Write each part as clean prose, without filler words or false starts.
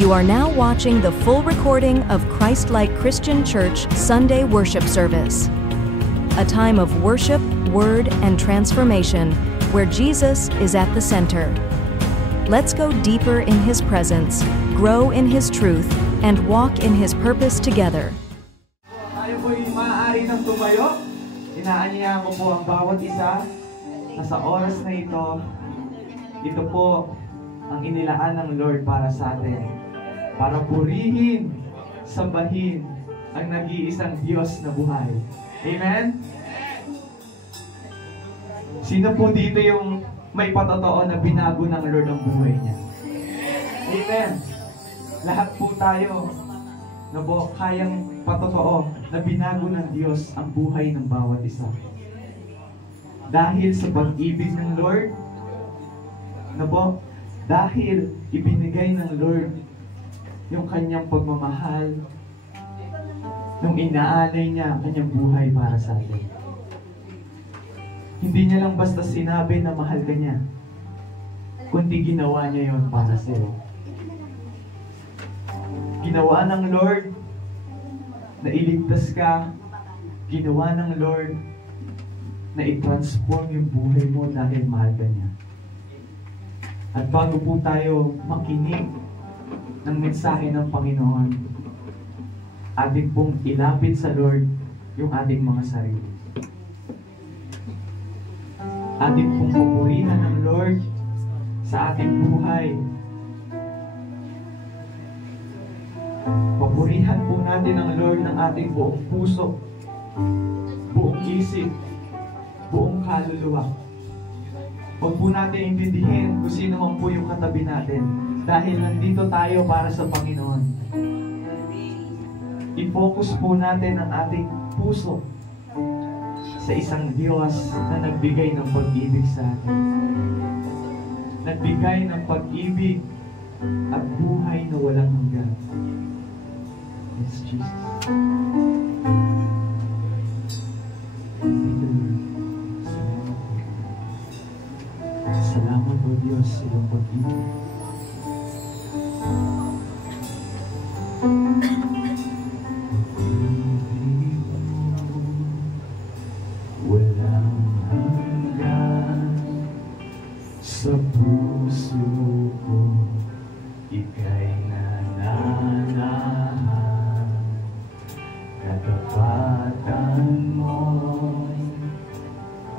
You are now watching the full recording of Christ-Like Christian Church Sunday Worship Service. A time of worship, word, and transformation where Jesus is at the center. Let's go deeper in His presence, grow in His truth, and walk in His purpose together. Tayo po'y maaari ng tumayo. Inaanyayahan ko po ang bawat isa na sa oras na ito po ang inilaan ng Lord para sa atin. Para purihin, sambahin ang nag-iisang Diyos na buhay. Amen? Sino po dito yung may patotoo na binago ng Lord ang buhay niya? Amen? Lahat po tayo na po kayang patotoo na binago ng Diyos ang buhay ng bawat isa. Dahil sa pag-ibig ng Lord, na po, dahil ibinigay ng Lord yung kanyang pagmamahal, nung inaalay niya ang kanyang buhay para sa atin. Hindi niya lang basta sinabi na mahal ka niya, kundi ginawa niya yon para sa iyo. Ginawa ng Lord na iligtas ka, ginawa ng Lord na i-transform yung buhay mo dahil mahal ka niya. At bago po tayo makinig ng mensahe ng Panginoon, ating pong ilapit sa Lord yung ating mga sarili. Ating pong papurihan ng Lord sa ating buhay. Papurihan po natin ang Lord ng ating buong puso, buong isip, buong kaluluwa. Huwag po natin intindihin kung sino man po yung katabi natin, dahil nandito tayo para sa Panginoon. I-focus po natin ang ating puso sa isang Diyos na nagbigay ng pag-ibig sa atin. Nagbigay ng pag-ibig at buhay na walang hanggan. Yes, Jesus. Salamat o Diyos sa iyong pag-ibig. Walang hanggan sa puso ko, ika'y nananahan. Katapatan mo'y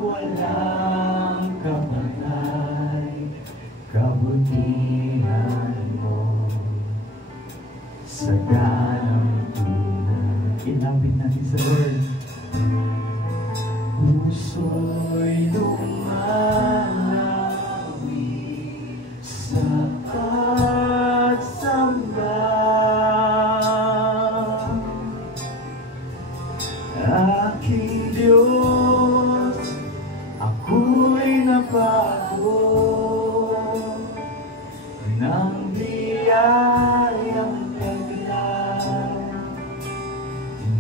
walang kapatay, kabutihan mo sa ganang tunay. Ilapit natin sa Lord. Puso'y lumalawi sa pagsamba, aking Diyos, ako'y nabago ng biyayang kaglan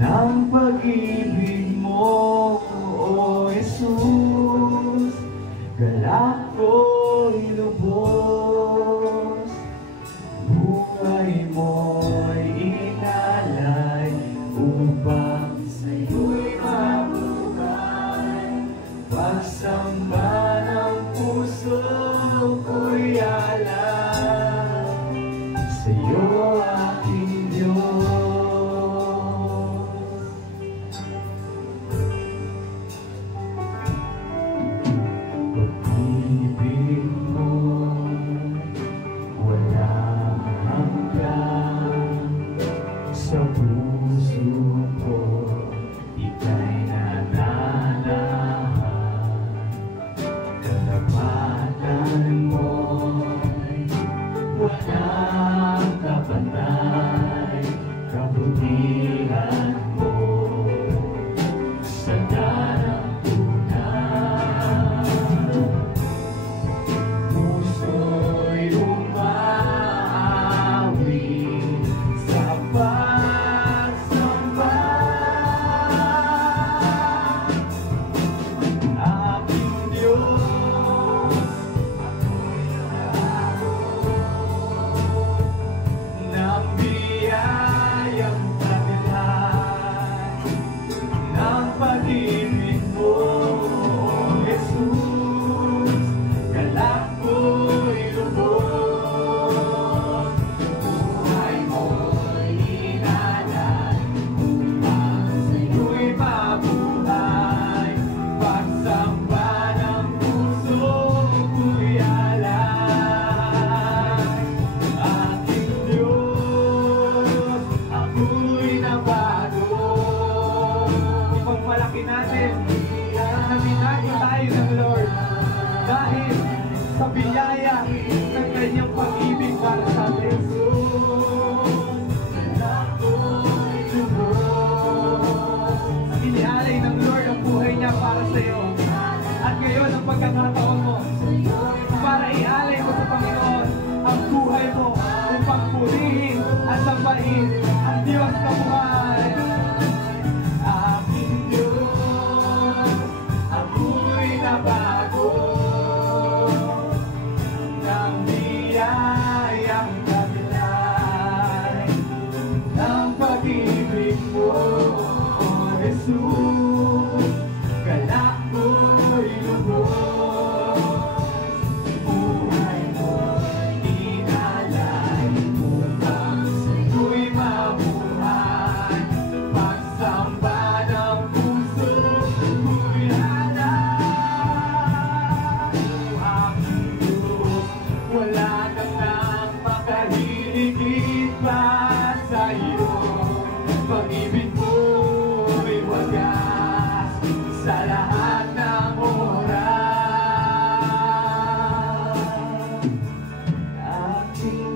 ng pag-ibig mo, O Jesus. Galak ko'y lubos, buhay mo'y inalay upang sa'yo'y mabuhay. Pagsamba ng puso ko'y alay,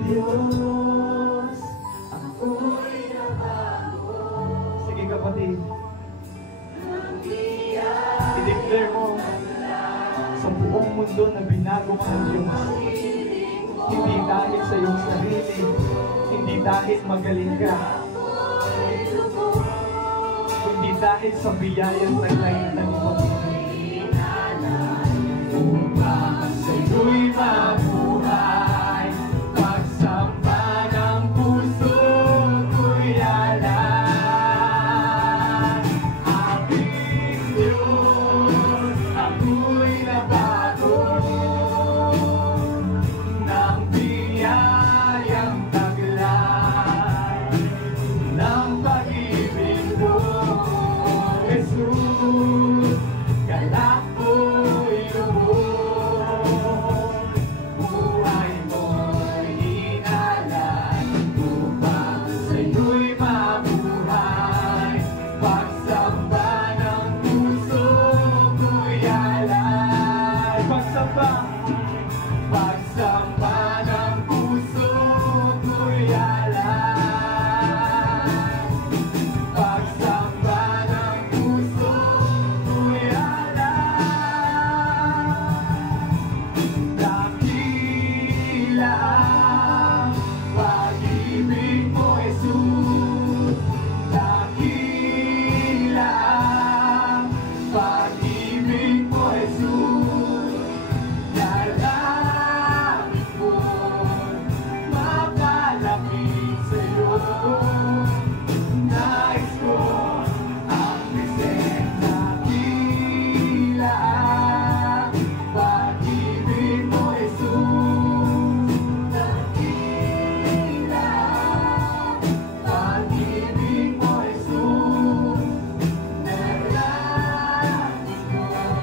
Diyos, ako'y nabago. Sige kapatid, i-declare mo sa buong mundo na binago ka ng Diyos. Hindi dahil sa iyong sarili, hindi dahil magaling ka, kundi dahil sa biyayang taglay ng Panginoon. Upang sa'yo'y mabuhay, pagsamba ng puso ko'y alam. Aking Diyos, ako'y nabago ng biyayang taglay ng pag-ibig mo, Jesus. Galak ko'y lubos, buhay mo'y inalay, upang sa'yo'y mabuhay, pagsamba ng puso ko'y alay. Pagsamba ng puso ko'y alay, pagsamba ng puso ko'y alay. Dakila ang pag-ibig mo, Jesus. Dakila ang pag-ibig mo, Jesus. Lalapit ko'y mapalapit sa'yo. Nais ko ang presensya. Dakila ang pag-ibig mo, Jesus. Dakila ang pag-ibig mo, Jesus. Lalapit ko'y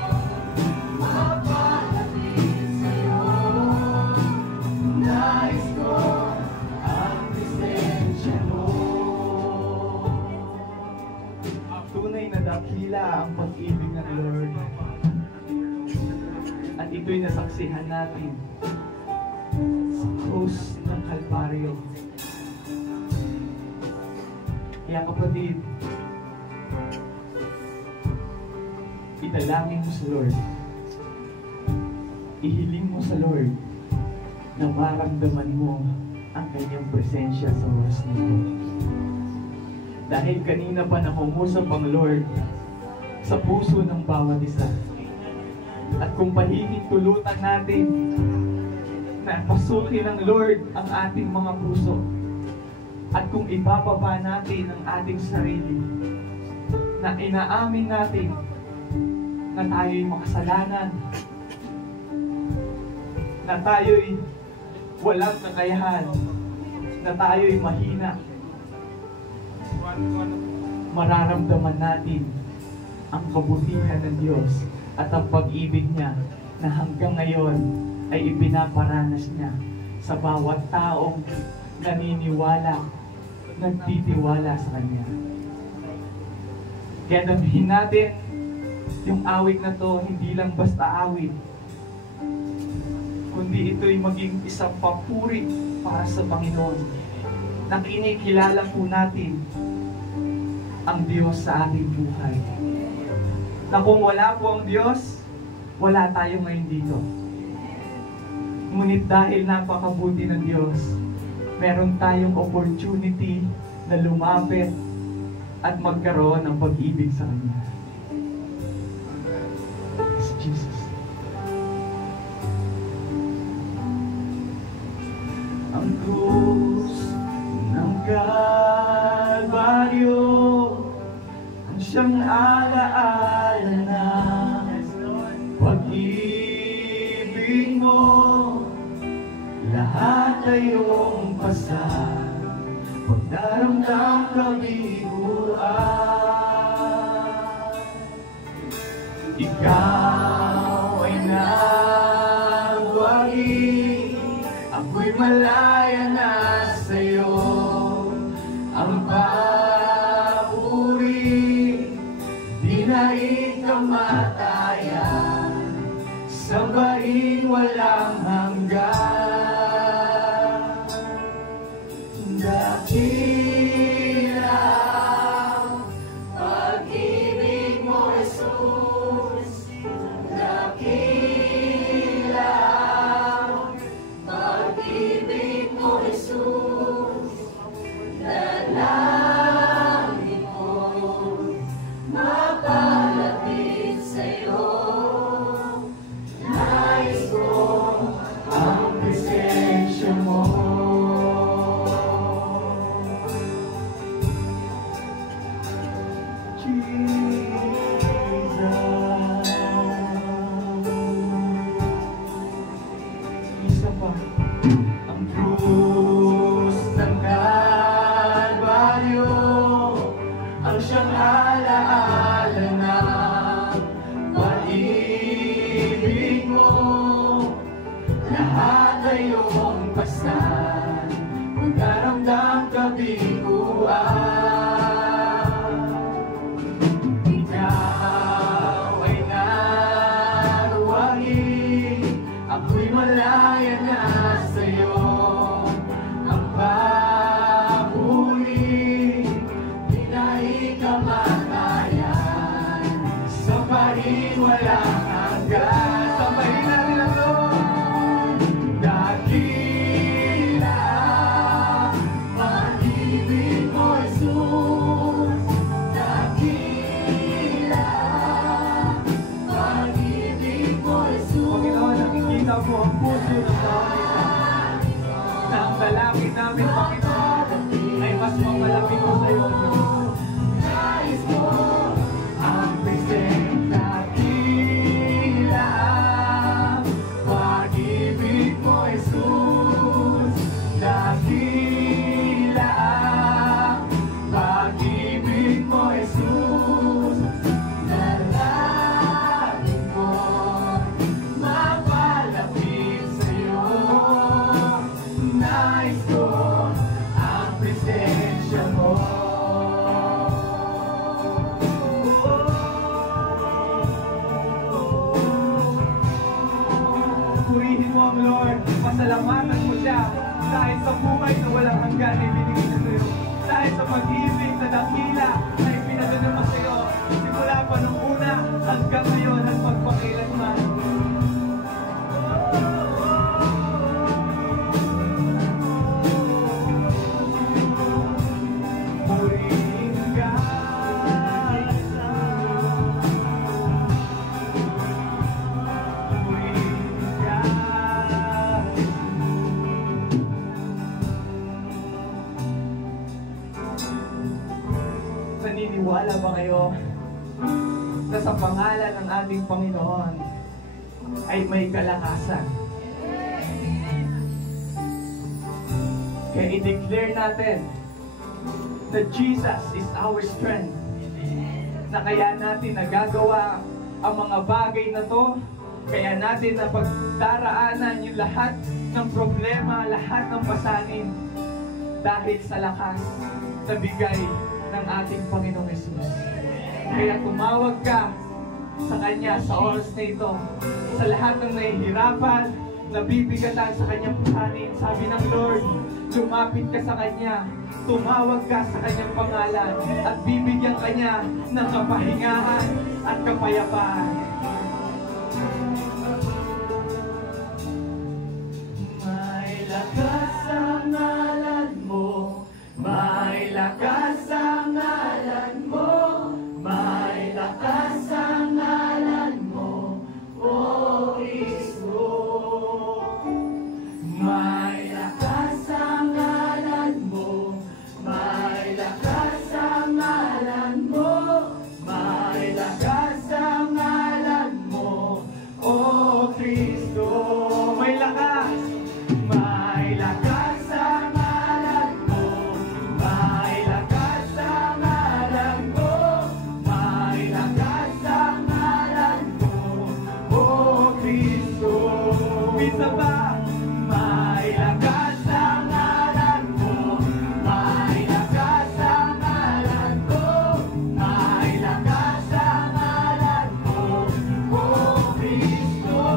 mapalapit sa'yo. Nais ko ang presensya mo. Tunay na dakila ang pag-ibig ng Lord. At ito'y nasaksihan natin sa krus ng Kalbaryo. Kaya kapatid, idalangin mo sa Lord. Ihiling mo sa Lord na maramdaman mo ang kanyang presensya sa oras nito. Dahil kanina pa nakungusap ang Lord sa puso ng bawat isa. At kung pahihintulutan natin na pasukin ng Lord ang ating mga puso, at kung ibababa natin ang ating sarili, na inaamin natin na tayo'y makasalanan, na tayo'y walang kakayahan, na tayo'y mahina, mararamdaman natin ang kabutihan ng Diyos at ang pag-ibig niya na hanggang ngayon ay ipinaparanas niya sa bawat taong naniniwala, nagtitiwala sa Kanya. Kaya nabihin natin yung awit na to, hindi lang basta awit, kundi ito'y maging isang papuri para sa Panginoon, na kinikilala po natin ang Diyos sa ating buhay. Na kung wala po ang Diyos, wala tayo ngayon dito. Ngunit dahil napakabuti ng Diyos, meron tayong opportunity na lumapit at magkaroon ng pag-ibig sa Kanya. Yes, Jesus. Ang krus ng Kalbaryo, ang siyang alaala na pag-ibig mo, lahat ay iyong pasan, pagdaramdam kabiguan. Ikaw ay nagwagi, ako'y malaya na sa'yo. Ang papuri, di na ikamatayan, sambahin walang hanggan. dalangin namin, Panginoon, ay mas mamalapit ko sa iyo, Diyos. Nais ko ang presensya tila, pag-ibig mo, Jesus, dakila, pag-ibig mo, Jesus, nalangin ko, mapalapit sa iyo. Nais ko ang presensya mo. Purihin mo ang Lord, pasalamatan mo siya dahil sa buhay na walang hanggan ay binigay na sa iyo, dahil sa pag-ibig na dakila na ipinadala mo sa iyo simula pa nung una hanggang ngayon at magpakailanman. Purihin ka, purihin ka. Naniniwala ba kayo na sa pangalan ng ating Panginoon ay may kalakasan? Kaya i-declare natin na Jesus is our strength, na kaya natin nagagawa ang mga bagay na to, kaya natin na pagdaraanan yung lahat ng problema, lahat ng pasanin dahil sa lakas na bigay ng ating Panginoong Jesus. Kaya tumawag ka sa Kanya sa oras na ito, sa lahat ng nahihirapan, nabibigatan sa Kanyang pasanin. Sabi ng Lord, lumapit ka sa Kanya, tumawag ka sa Kanyang pangalan, at bibigyan Kanya ng kapahingahan at kapayapaan. May lakas ang ngalan mo, may lakas ang ngalan mo, may lakas ang ngalan mo, O Kristo. May lakas ang ngalan mo, may lakas ang ngalan mo, may lakas ang ngalan mo, O Kristo. May lakas, may lakas ang ngalan mo, may lakas ang ngalan mo, may lakas ang ngalan mo, O Kristo. Isa pa, may lakas ang ngalan mo, may lakas ang ngalan mo, may lakas ang ngalan mo, O Kristo.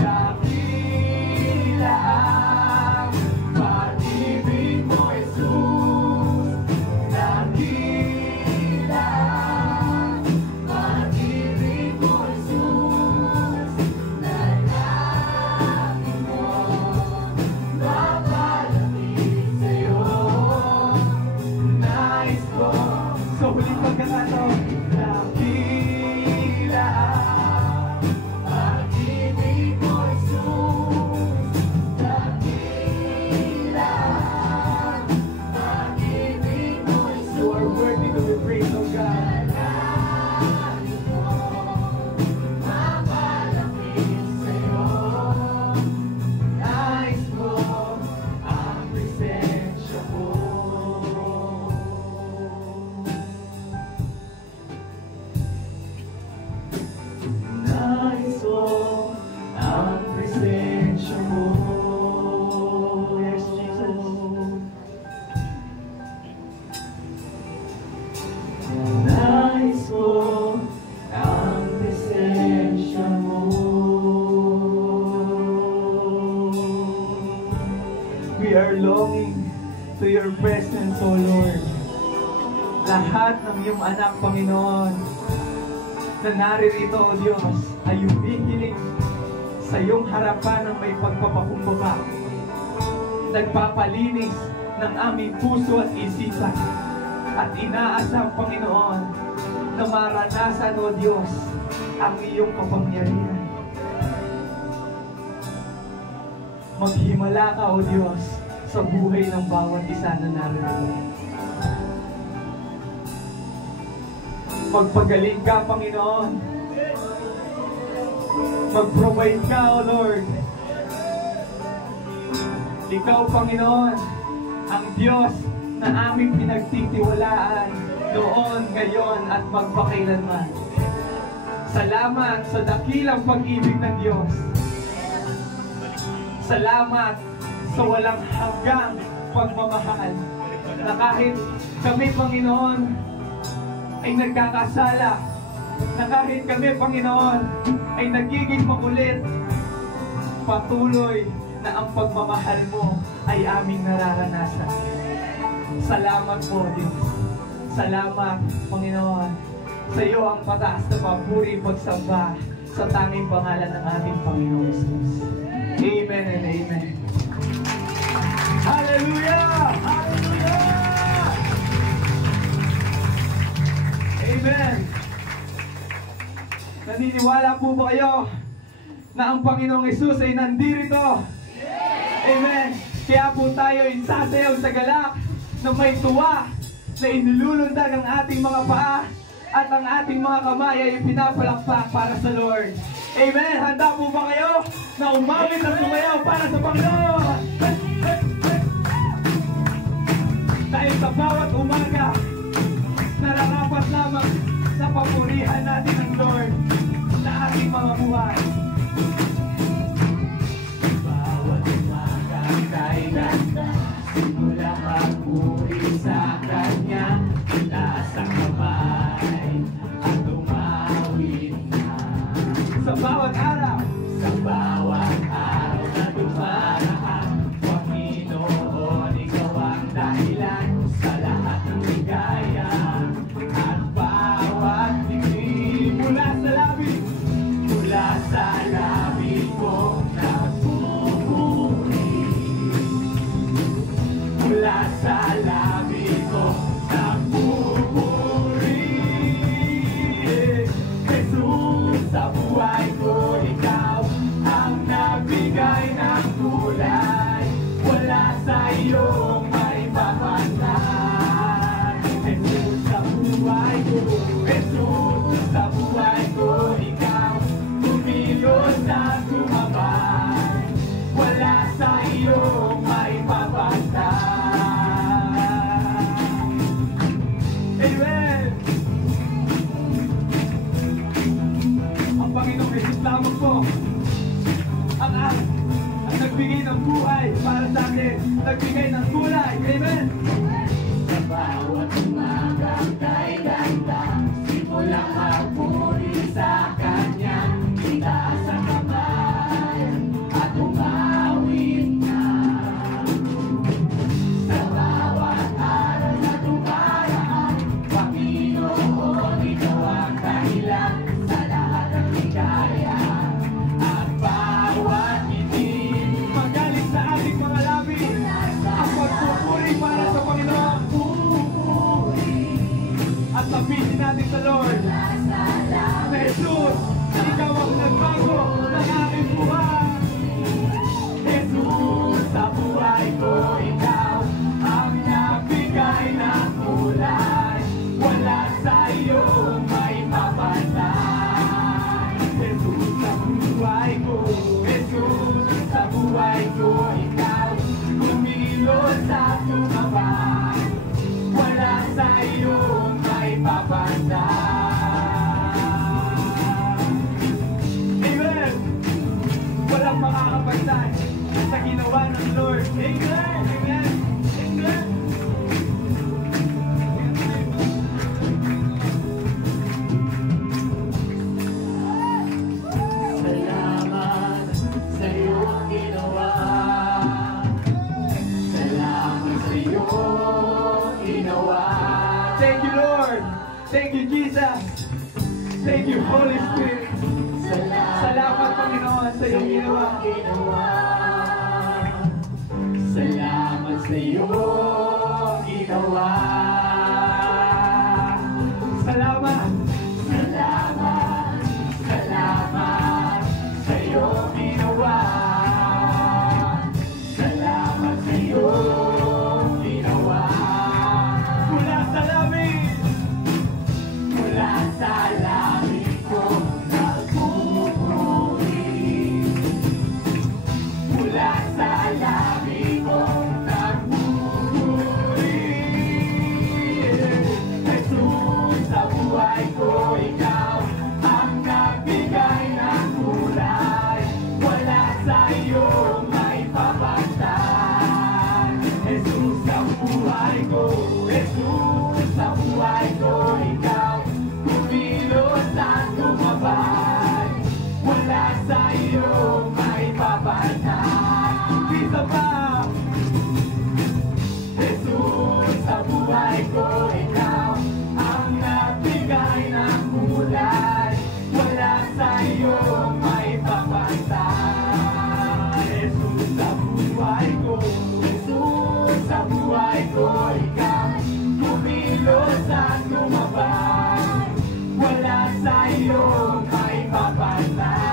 Dakila ang pag-ibig mo, Jesus. Dakila ang pag-ibig mo, Jesus. Nalangin mo, mapalapit sa iyo. Nais ko sa huling pagkakataon, dakila ang pag-ibig mo, Jesus. Dakila ang pag-ibig mo, Jesus. You are worthy to be praised, O God. Nalangin mo, mapalapit sa iyo. Nais ko ang presensya mo. Nais ko ang presensya mo. Yes, Jesus. Nais ko ang presensya mo. We are longing to your presence, O Lord. Lahat ng iyong anak, Panginoon, na naririto, O Diyos, ay humihiling sa iyong harapan ng may pagpapakumbaba, nagpapalinis ng aming puso at isipan, at inaasam, Panginoon, na maranasan, O Diyos, ang iyong kapangyarihan. Maghimala ka, O Diyos, sa buhay ng bawat isa na narito. Magpagaling ka, Panginoon. Mag-provide ka, O Lord. Ikaw, Panginoon, ang Diyos na aming pinagtitiwalaan noon, ngayon, at magpakailanman. Salamat sa dakilang pag-ibig ng Diyos. Salamat sa walang hanggang pagmamahal na kahit kami, Panginoon, ay nagkakasala, na kahit kami, Panginoon, ay nagiging makulit, patuloy na ang pagmamahal mo ay aming nararanasan. Salamat po, Diyos. Salamat, Panginoon. Sa iyo ang mataas na papuri, pagsamba sa tanging pangalan ng ating Panginoon Jesus. Amen and amen. Hallelujah! Hallelujah! Amen! Naniniwala po ba kayo na ang Panginoong Jesus ay nandirito? Amen! Kaya po tayo ay sasayaw sa galak na may tuwa na inilulundag ang ating mga paa at ang ating mga kamay ay pinapalakpak para sa Lord. Amen! Handa po ba kayo na umamit at sumayaw para sa Panginoon? Dahil sa bawat umaga, nararapat lamang na papurihan natin ang Lord sa ating mga buhay. Bawat umaga kay ganda, simula magpuri sa Kanya, itaas ang kamay at tumawid na. Sa bawat araw na dumaraan, Panginoon, ikaw ang dahilan sa lahat ng ligaya at bawat tingin. Mula sa labi ko nagpupuri, mula sa labi ko nagpupuri. Jesus, sa buhay ko, ikaw ang nagbigay ng kulay, wala sa iyong may papantay. Jesus, sa buhay ko, Jesus, sa buhay ko, ikaw kumilos at kumabay, wala sa iyong may papantay. Amen! Ang Panginoong Jesus lamang po ang nagbigay ng buhay para sa atin, nagbigay ng kulay. Amen! Sa bawat umaga kay ganda, simulang magpuri sa Kanya, itaas ang kamay at umawit na. Sa bawat araw na dumaraan, Panginoon, ikaw ang dahilan sa lahat ng ligaya at bawat ngiti. Magaling sa ating mga labi ang pagpupuri para sa Panginoon. At sabihin natin sa Lord na Jesus, ikaw ang nagbago ng aking buhay. Jesus, sa buhay ko, ikaw ang nagbigay ng kulay, wala sa iyong may papantay. Jesus, sa buhay ko, Jesus, sa buhay ko, ikaw kumilos at tumabay, wala sa iyong may papantay. Amen! Walang makakapantay sa ginawa ng Lord. Amen! Amen! Amen! Salamat sa iyong ginawa. Salamat sa iyong ginawa. Thank you, Lord. Thank you, Jesus. Thank you, Holy Spirit. Salamat, Panginoon, sa iyong ginawa. Salamat sa iyong ginawa. Salamat. Salamat. Salamat sa iyong ginawa. Lagi kong nagmumuri. Jesus, sa buhay ko, ikaw ang nagbigay ng kulay. Wala sa iyo may papantay. Jesus, sa buhay ko, Jesus, sa buhay ko, ikaw kumilos at tumabay. Wala sa iyo may papantay. Isa pa. Jesus, sa buhay ko, ikaw ang nagbigay ng kulay. Wala sa iyo may papantay. Jesus, sa buhay ko, Jesus, sa buhay ko, ikaw kumilos at tumabay. Wala sa iyo may papantay.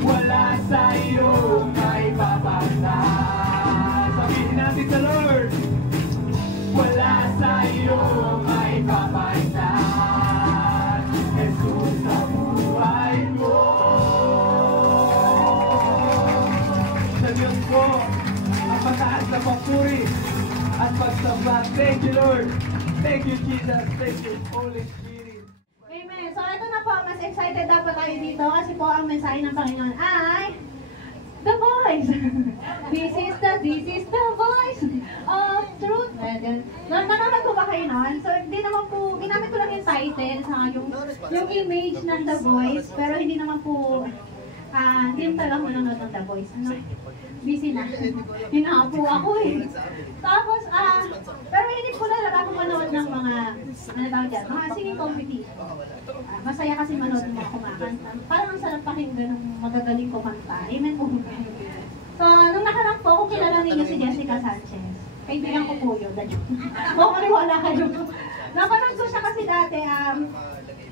Wala sa iyo may papantay. Sabihin natin sa Lord. Wala sa iyo may papantay. Jesus, sa buhay ko. Sa Diyos ko, ang mataas na papuri at pagsamba. Thank you, Lord. Thank you, Jesus. Thank you, Holy Spirit. Amen. So ito na po, mas excited dapat tayo dito kasi po ang mensahe ng Panginoon ay The Voice. This is the voice of truth. Nanonood po ba kayo nun? So hindi naman po, ginamit ko lang yung title sa yung image ng The Voice, pero hindi naman po, hindi naman talaga manonood ng The Voice. Ano? Busy na. Hinapo ako eh. Tapos, pero hindi ko talaga ako manood ng mga, ano tawag dyan, mga singing competition. Masaya kasi manood ng mga kumakanta. Parang ang sarap pakinggan ng magagaling kumanta. Amen po. So, nung nakarang po, kung kilala ninyo si Jessica Sanchez, kaibigan ko po yun. O, wala kayo. Napanood ko siya kasi dati,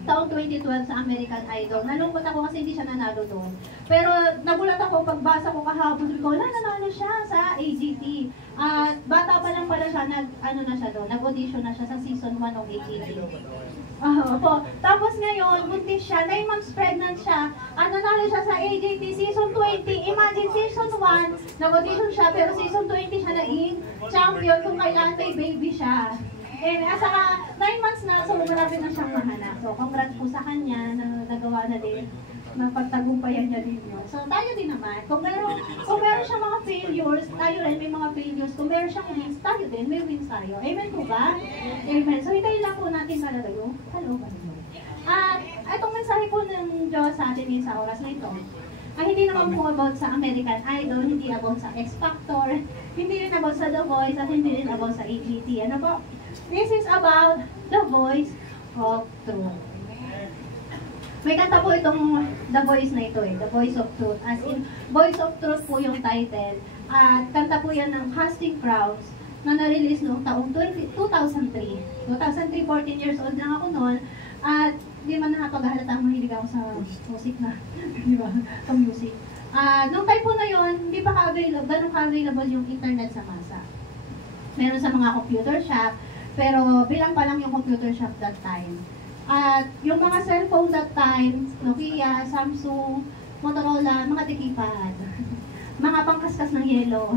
taong 2012 sa American Idol. Nalungkot ako kasi hindi siya nanalo doon. Pero nagulat ako pagbasa ko kahapon ko, nanalo siya sa AGT. At bata pa lang pala siya, nag-audition na siya sa season 1 ng AGT. Tapos ngayon, buntis siya, 9 months pregnant siya, nanalo siya sa AGT season 20. Imagine, season 1, nag-audition siya, pero season 20 siya naging champion kung kailan may baby siya. Saka 9 months na, so malapit na siyang mahanap. So congrats po sa kanya na nagawa na din, na pagtagumpayan niya din yun. So tayo din naman, kung meron siyang mga failures, tayo rin may mga failures. Kung meron siyang wins, tayo din, may wins tayo. Amen po ba? Amen. So hintayin lang po natin talaga yung kalooban mo. At itong mensahe po ng Diyos sa atin sa oras na ito, ay hindi naman po about sa American Idol, hindi about sa X Factor, hindi rin about sa The Voice, at hindi rin about sa AGT. Ano po? This is about the voice of truth. May kanta po itong The Voice na ito The Voice of Truth. As in, Voice of Truth po yung title. At kanta po yan ng Casting Crowds na na-release noong taong 2003. 14 years old lang ako noon. At di man nakapaghalata ang mahilig ako sa music na, di ba? Sa music. Noong time po na yon, hindi pa ganun ka-available yung internet sa masa. Meron sa mga computer shop, pero bilang pa lang yung computer shop that time. At yung mga cellphone that time, Nokia, Samsung, Motorola, mga tikipad. Mga pangkaskas ng yelo.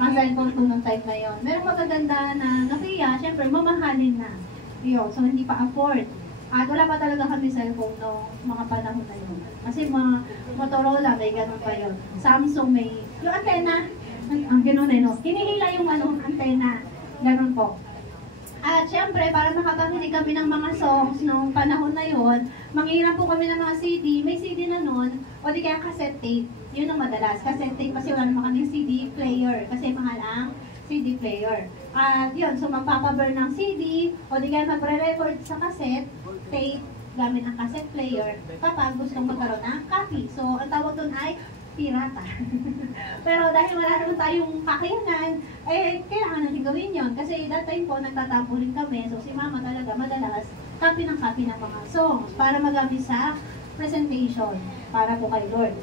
Mga cellphone po nung time na yun. Merong magaganda na Nokia, syempre mamahalin na. Yun, so hindi pa afford. At wala pa talaga kami cellphone nung mga panahon na yun. Kasi mga Motorola, may ganun pa yun. Samsung may, yung antena, ang ganun no? Hinihila yung antena. Ganun po. At syempre, para makapakinig kami ng mga songs nung panahon na yon, manghihirap po kami ng mga CD. May CD na nun, o di kaya cassette tape. Yun ang madalas. Cassette tape kasi wala naman kaming CD player. Kasi mahal ang CD player. At yun, so magpapaburn ng CD, o di kaya magre-record sa cassette tape gamit ang cassette player kapag gustong magkaroon ng copy. So, ang tawag doon ay pirata. Pero dahil wala naman tayong kakayanan, kailangan natin gawin yun. Kasi that time po, nagtatampo rin kami. So si mama talaga madalas copy ng mga songs para magamit sa presentation para po kay Lord.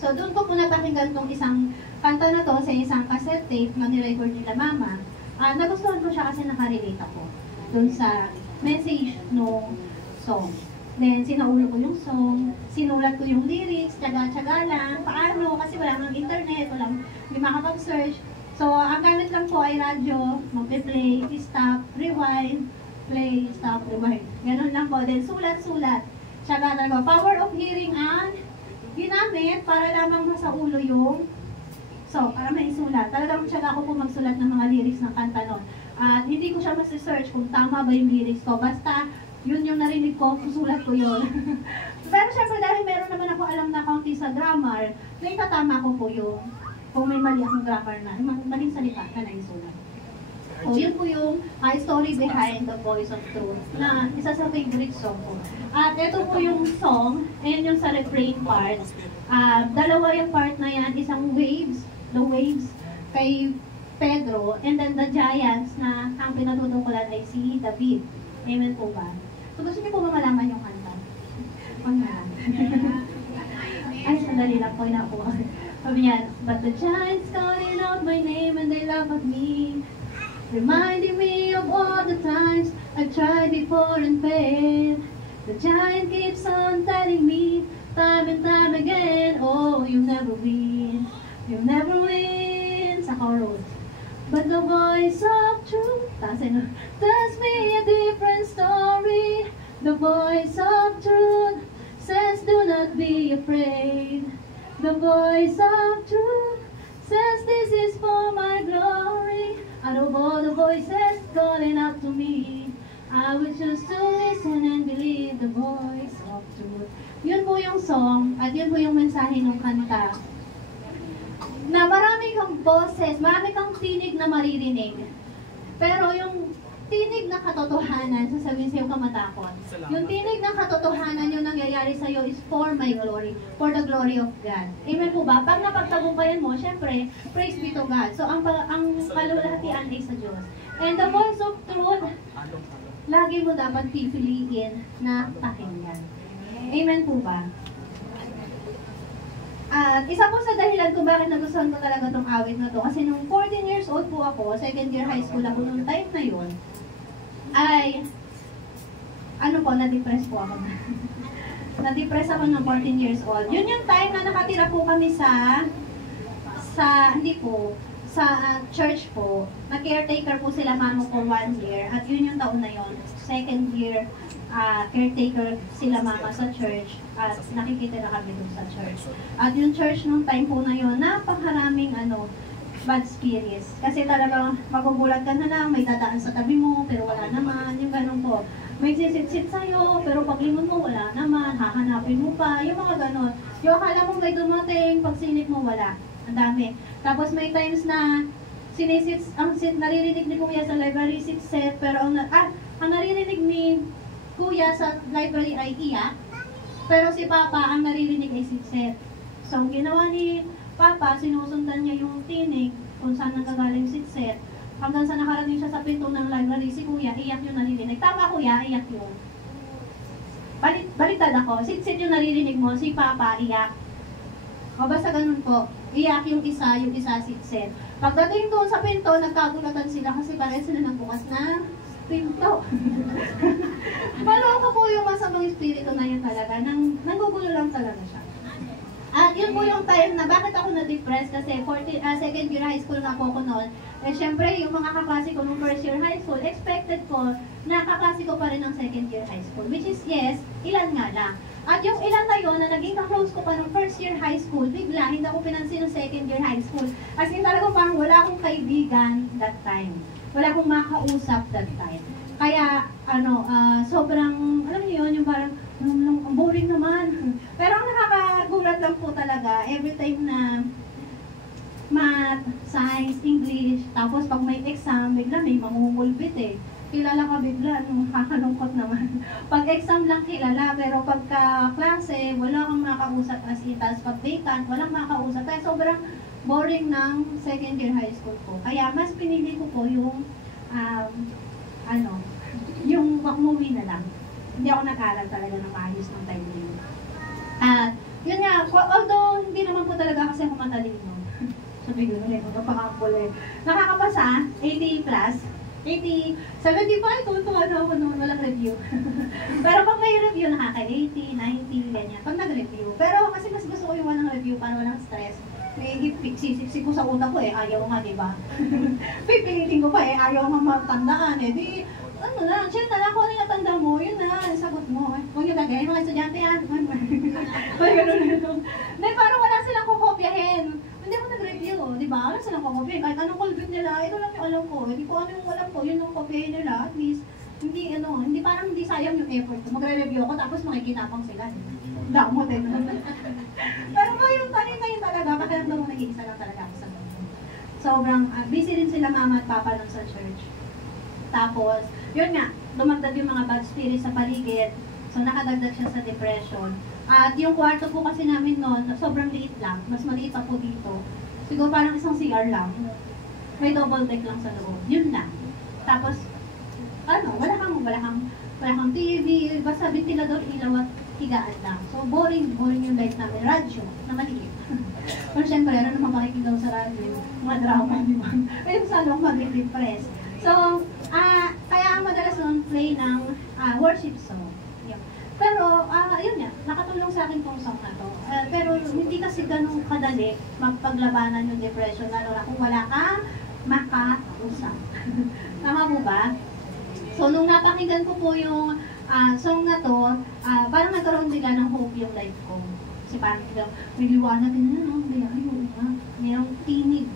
So doon ko po napakinggan tong isang kanta na to sa isang cassette tape na nirecord nila mama. Nagustuhan ko siya kasi nakarelate ako doon sa message nung song. Then, sinaulo ko yung song, sinulat ko yung lyrics, tsaga-tsaga lang, kasi wala nang internet, hindi makapag-search. So, ang gamit lang po ay radyo, magpe-play, stop, rewind, play, stop, rewind. Ganun lang po. Then, sulat-sulat. Tsaka talaga, power of hearing ang ginamit para lamang sa ulo yung para may sulat. Talagang tsaka ako po magsulat ng mga lyrics ng kanta nun. At hindi ko siya masisearch kung tama ba yung lyrics ko. Basta, yun yung narinig ko, susulat ko yun. Pero syempre dahil meron naman ako alam na kaunti sa grammar, naitatama ko po yung kung may mali akong grammar na, maling salita ka na isulat. So, yun po yung story behind The Voice of Truth na isa sa favorite song ko. At ito po yung song, ayan yung sa refrain part. Dalawa yung part na yan, isang waves, the waves kay Pedro, and then the giants na ang pinatutukulan ay si David. Amen po ba? So, gusto niyo po ba malaman yung kanta? Ay, sandali lang po na po. Sabi niyan, but the giants calling out my name and they laugh at me, reminding me of all the times I've tried before and failed. The giant keeps on telling me time and time again, oh, you'll never win, you'll never win. Sa chorus. But the voice of truth tells me a different story. The voice of truth says do not be afraid. The voice of truth says this is for my glory. Out of all the voices calling out to me, I will choose to listen and believe the voice of truth. Yun po yung song at yun po yung mensahe ng kanta. Na marami kang boses, marami kang tinig na maririnig. Pero yung tinig na katotohanan, sasabihin sa'yo ka matakot. Yung tinig na katotohanan yung nangyayari sa'yo is for my glory, for the glory of God. Amen po ba? Pag napagtagumpayan mo, syempre, praise be to God. So, ang kalulahatian ay sa Diyos. And the voice of truth, lagi mo dapat pipiliin na pakinggan. Amen po ba? At isa po sa dahilan kung bakit nagustuhan ko talaga itong awit na to, kasi nung 14 years old po ako, second year high school ako nung time na yun, ay, na-depress po ako. Na-depress ako ng 14 years old. Yun yung time na nakatira po kami sa church po. Na-caretaker po sila mama ko 1 year, at yun yung taon na yun. Second year, caretaker sila mama sa church, at nakikita na kami doon sa church. At yung church nung time po na yun, napakaraming bad spirits. Kasi talagang magugulat ka na lang, may dadaan sa tabi mo, pero wala naman, yung ganun po. May sisit-sit sa'yo, pero paglingon mo, wala naman, hahanapin mo pa, yung mga ganun. Yung akala mo may dumating, pag sinip mo, wala. Ang dami. Tapos may times na naririnig ni Kuya sa library sit-set, pero ang naririnig ni Kuya sa library ay iyak, pero si Papa ang naririnig ay sit-set. So, ang ginawa ni Papa, sinusundan niya yung tinig kung saan nanggagaling sit-set. Hanggang sa nakarating siya sa pinto ng library, si Kuya, iyak yung naririnig. Tama, Kuya, iyak yun. Baliktad ako, sit-set yung naririnig mo, si Papa, iyak. O basta ganun po, iyak yung isa sit-set. Pagdating doon sa pinto, nagkagulatan sila kasi parang sila nagbukas na pinto. Maloko po yung masamang espiritu na yun talaga, nanggugulo lang talaga siya. At yun po yung time na bakit ako na-depress kasi second year high school na po ako noon. Eh syempre, yung mga kaklase ko nung first year high school, expected ko na kaklase ko pa rin ng second year high school. Which is, yes, ilan nga lang. At yung ilan na yun, na naging ka-close ko pa nung first year high school, bigla, hindi ako pinansin ng second year high school. As in talagang parang wala akong kaibigan that time. Wala akong makausap that time. Kaya, sobrang, alam niyo yun, yung parang, ang boring naman. Pero ang nakakagulat lang po talaga, every time na math, science, English, tapos pag may exam, bigla may mamumulbit eh. Kilala ka bigla, kakalungkot naman. Pag exam lang kilala, pero pagka klase, wala kang makausap as in. Tapos pag vacant, walang makausap. Kaya sobrang boring ng second year high school ko. Kaya mas pinili ko po yung, yung movie na lang. Hindi ako nag-aral talaga ng maayos ng time na yun. At, yun nga, although hindi naman po talaga kasi ako matalino. Sabi ko, magpapakambol eh. Nakakapasa, 80 plus. 80, 75, tuwa na ako nung walang review. Pero pag may review, nakaka-80, 90, ganyan. Pag nag-review. Pero kasi mas gusto ko yung walang review para walang stress. May sisip ko sa utak ko ayaw nga, di ba? Pipilitin ko pa ayaw nga matandaan di, ano lang, chill na lang, kung ano yung natanda mo, yun na, sagot mo. Huwag yung lagay, mga estudyante yan. May gano'n na. Hindi, parang wala silang kukopyahin. Hindi ako nag-review, di ba? Wala silang kukopyahin. Kahit anong kulbit nila, ito lang yung alam ko. Hindi ko ano yung alam ko, yun yung kopyahin nila. At least, hindi parang hindi sayang yung effort ko. Magre-review ako, tapos makikitapang sila. Damo din. Pero yung tanin talaga, pakiramdam mo nag-iisa lang talaga ako sa mundo. Sobrang busy rin sila mama at papa lang sa church. Tapos, yun nga, dumagdag yung mga bad spirits sa paligid. So, nakadagdag siya sa depression. At yung kwarto po kasi namin noon, sobrang liit lang. Mas maliit pa po dito. Siguro parang isang CR lang. May double deck lang sa loob. Yun lang. Tapos, wala kang TV, basta ventilador, ilaw at higaan lang. So, boring yung life namin. Radyo, na maliit. Pero syempre, ano naman makikigaw sa radyo? Mga drama, di ba? Ayun sa loob mag-depress. So, kaya ang madalas nun play ng worship song. Yun. Pero, yun nga, nakatulong sa akin tong song na to. Pero hindi kasi ganun kadali magpaglabanan yung depression, lalo na kung wala kang makausap. Tama mo ba? So, nung napakinggan ko po yung song na to, parang nagkaroon nila ng hope yung life ko. Kasi parang may liwanag din na, ayun nga, mayroong tinig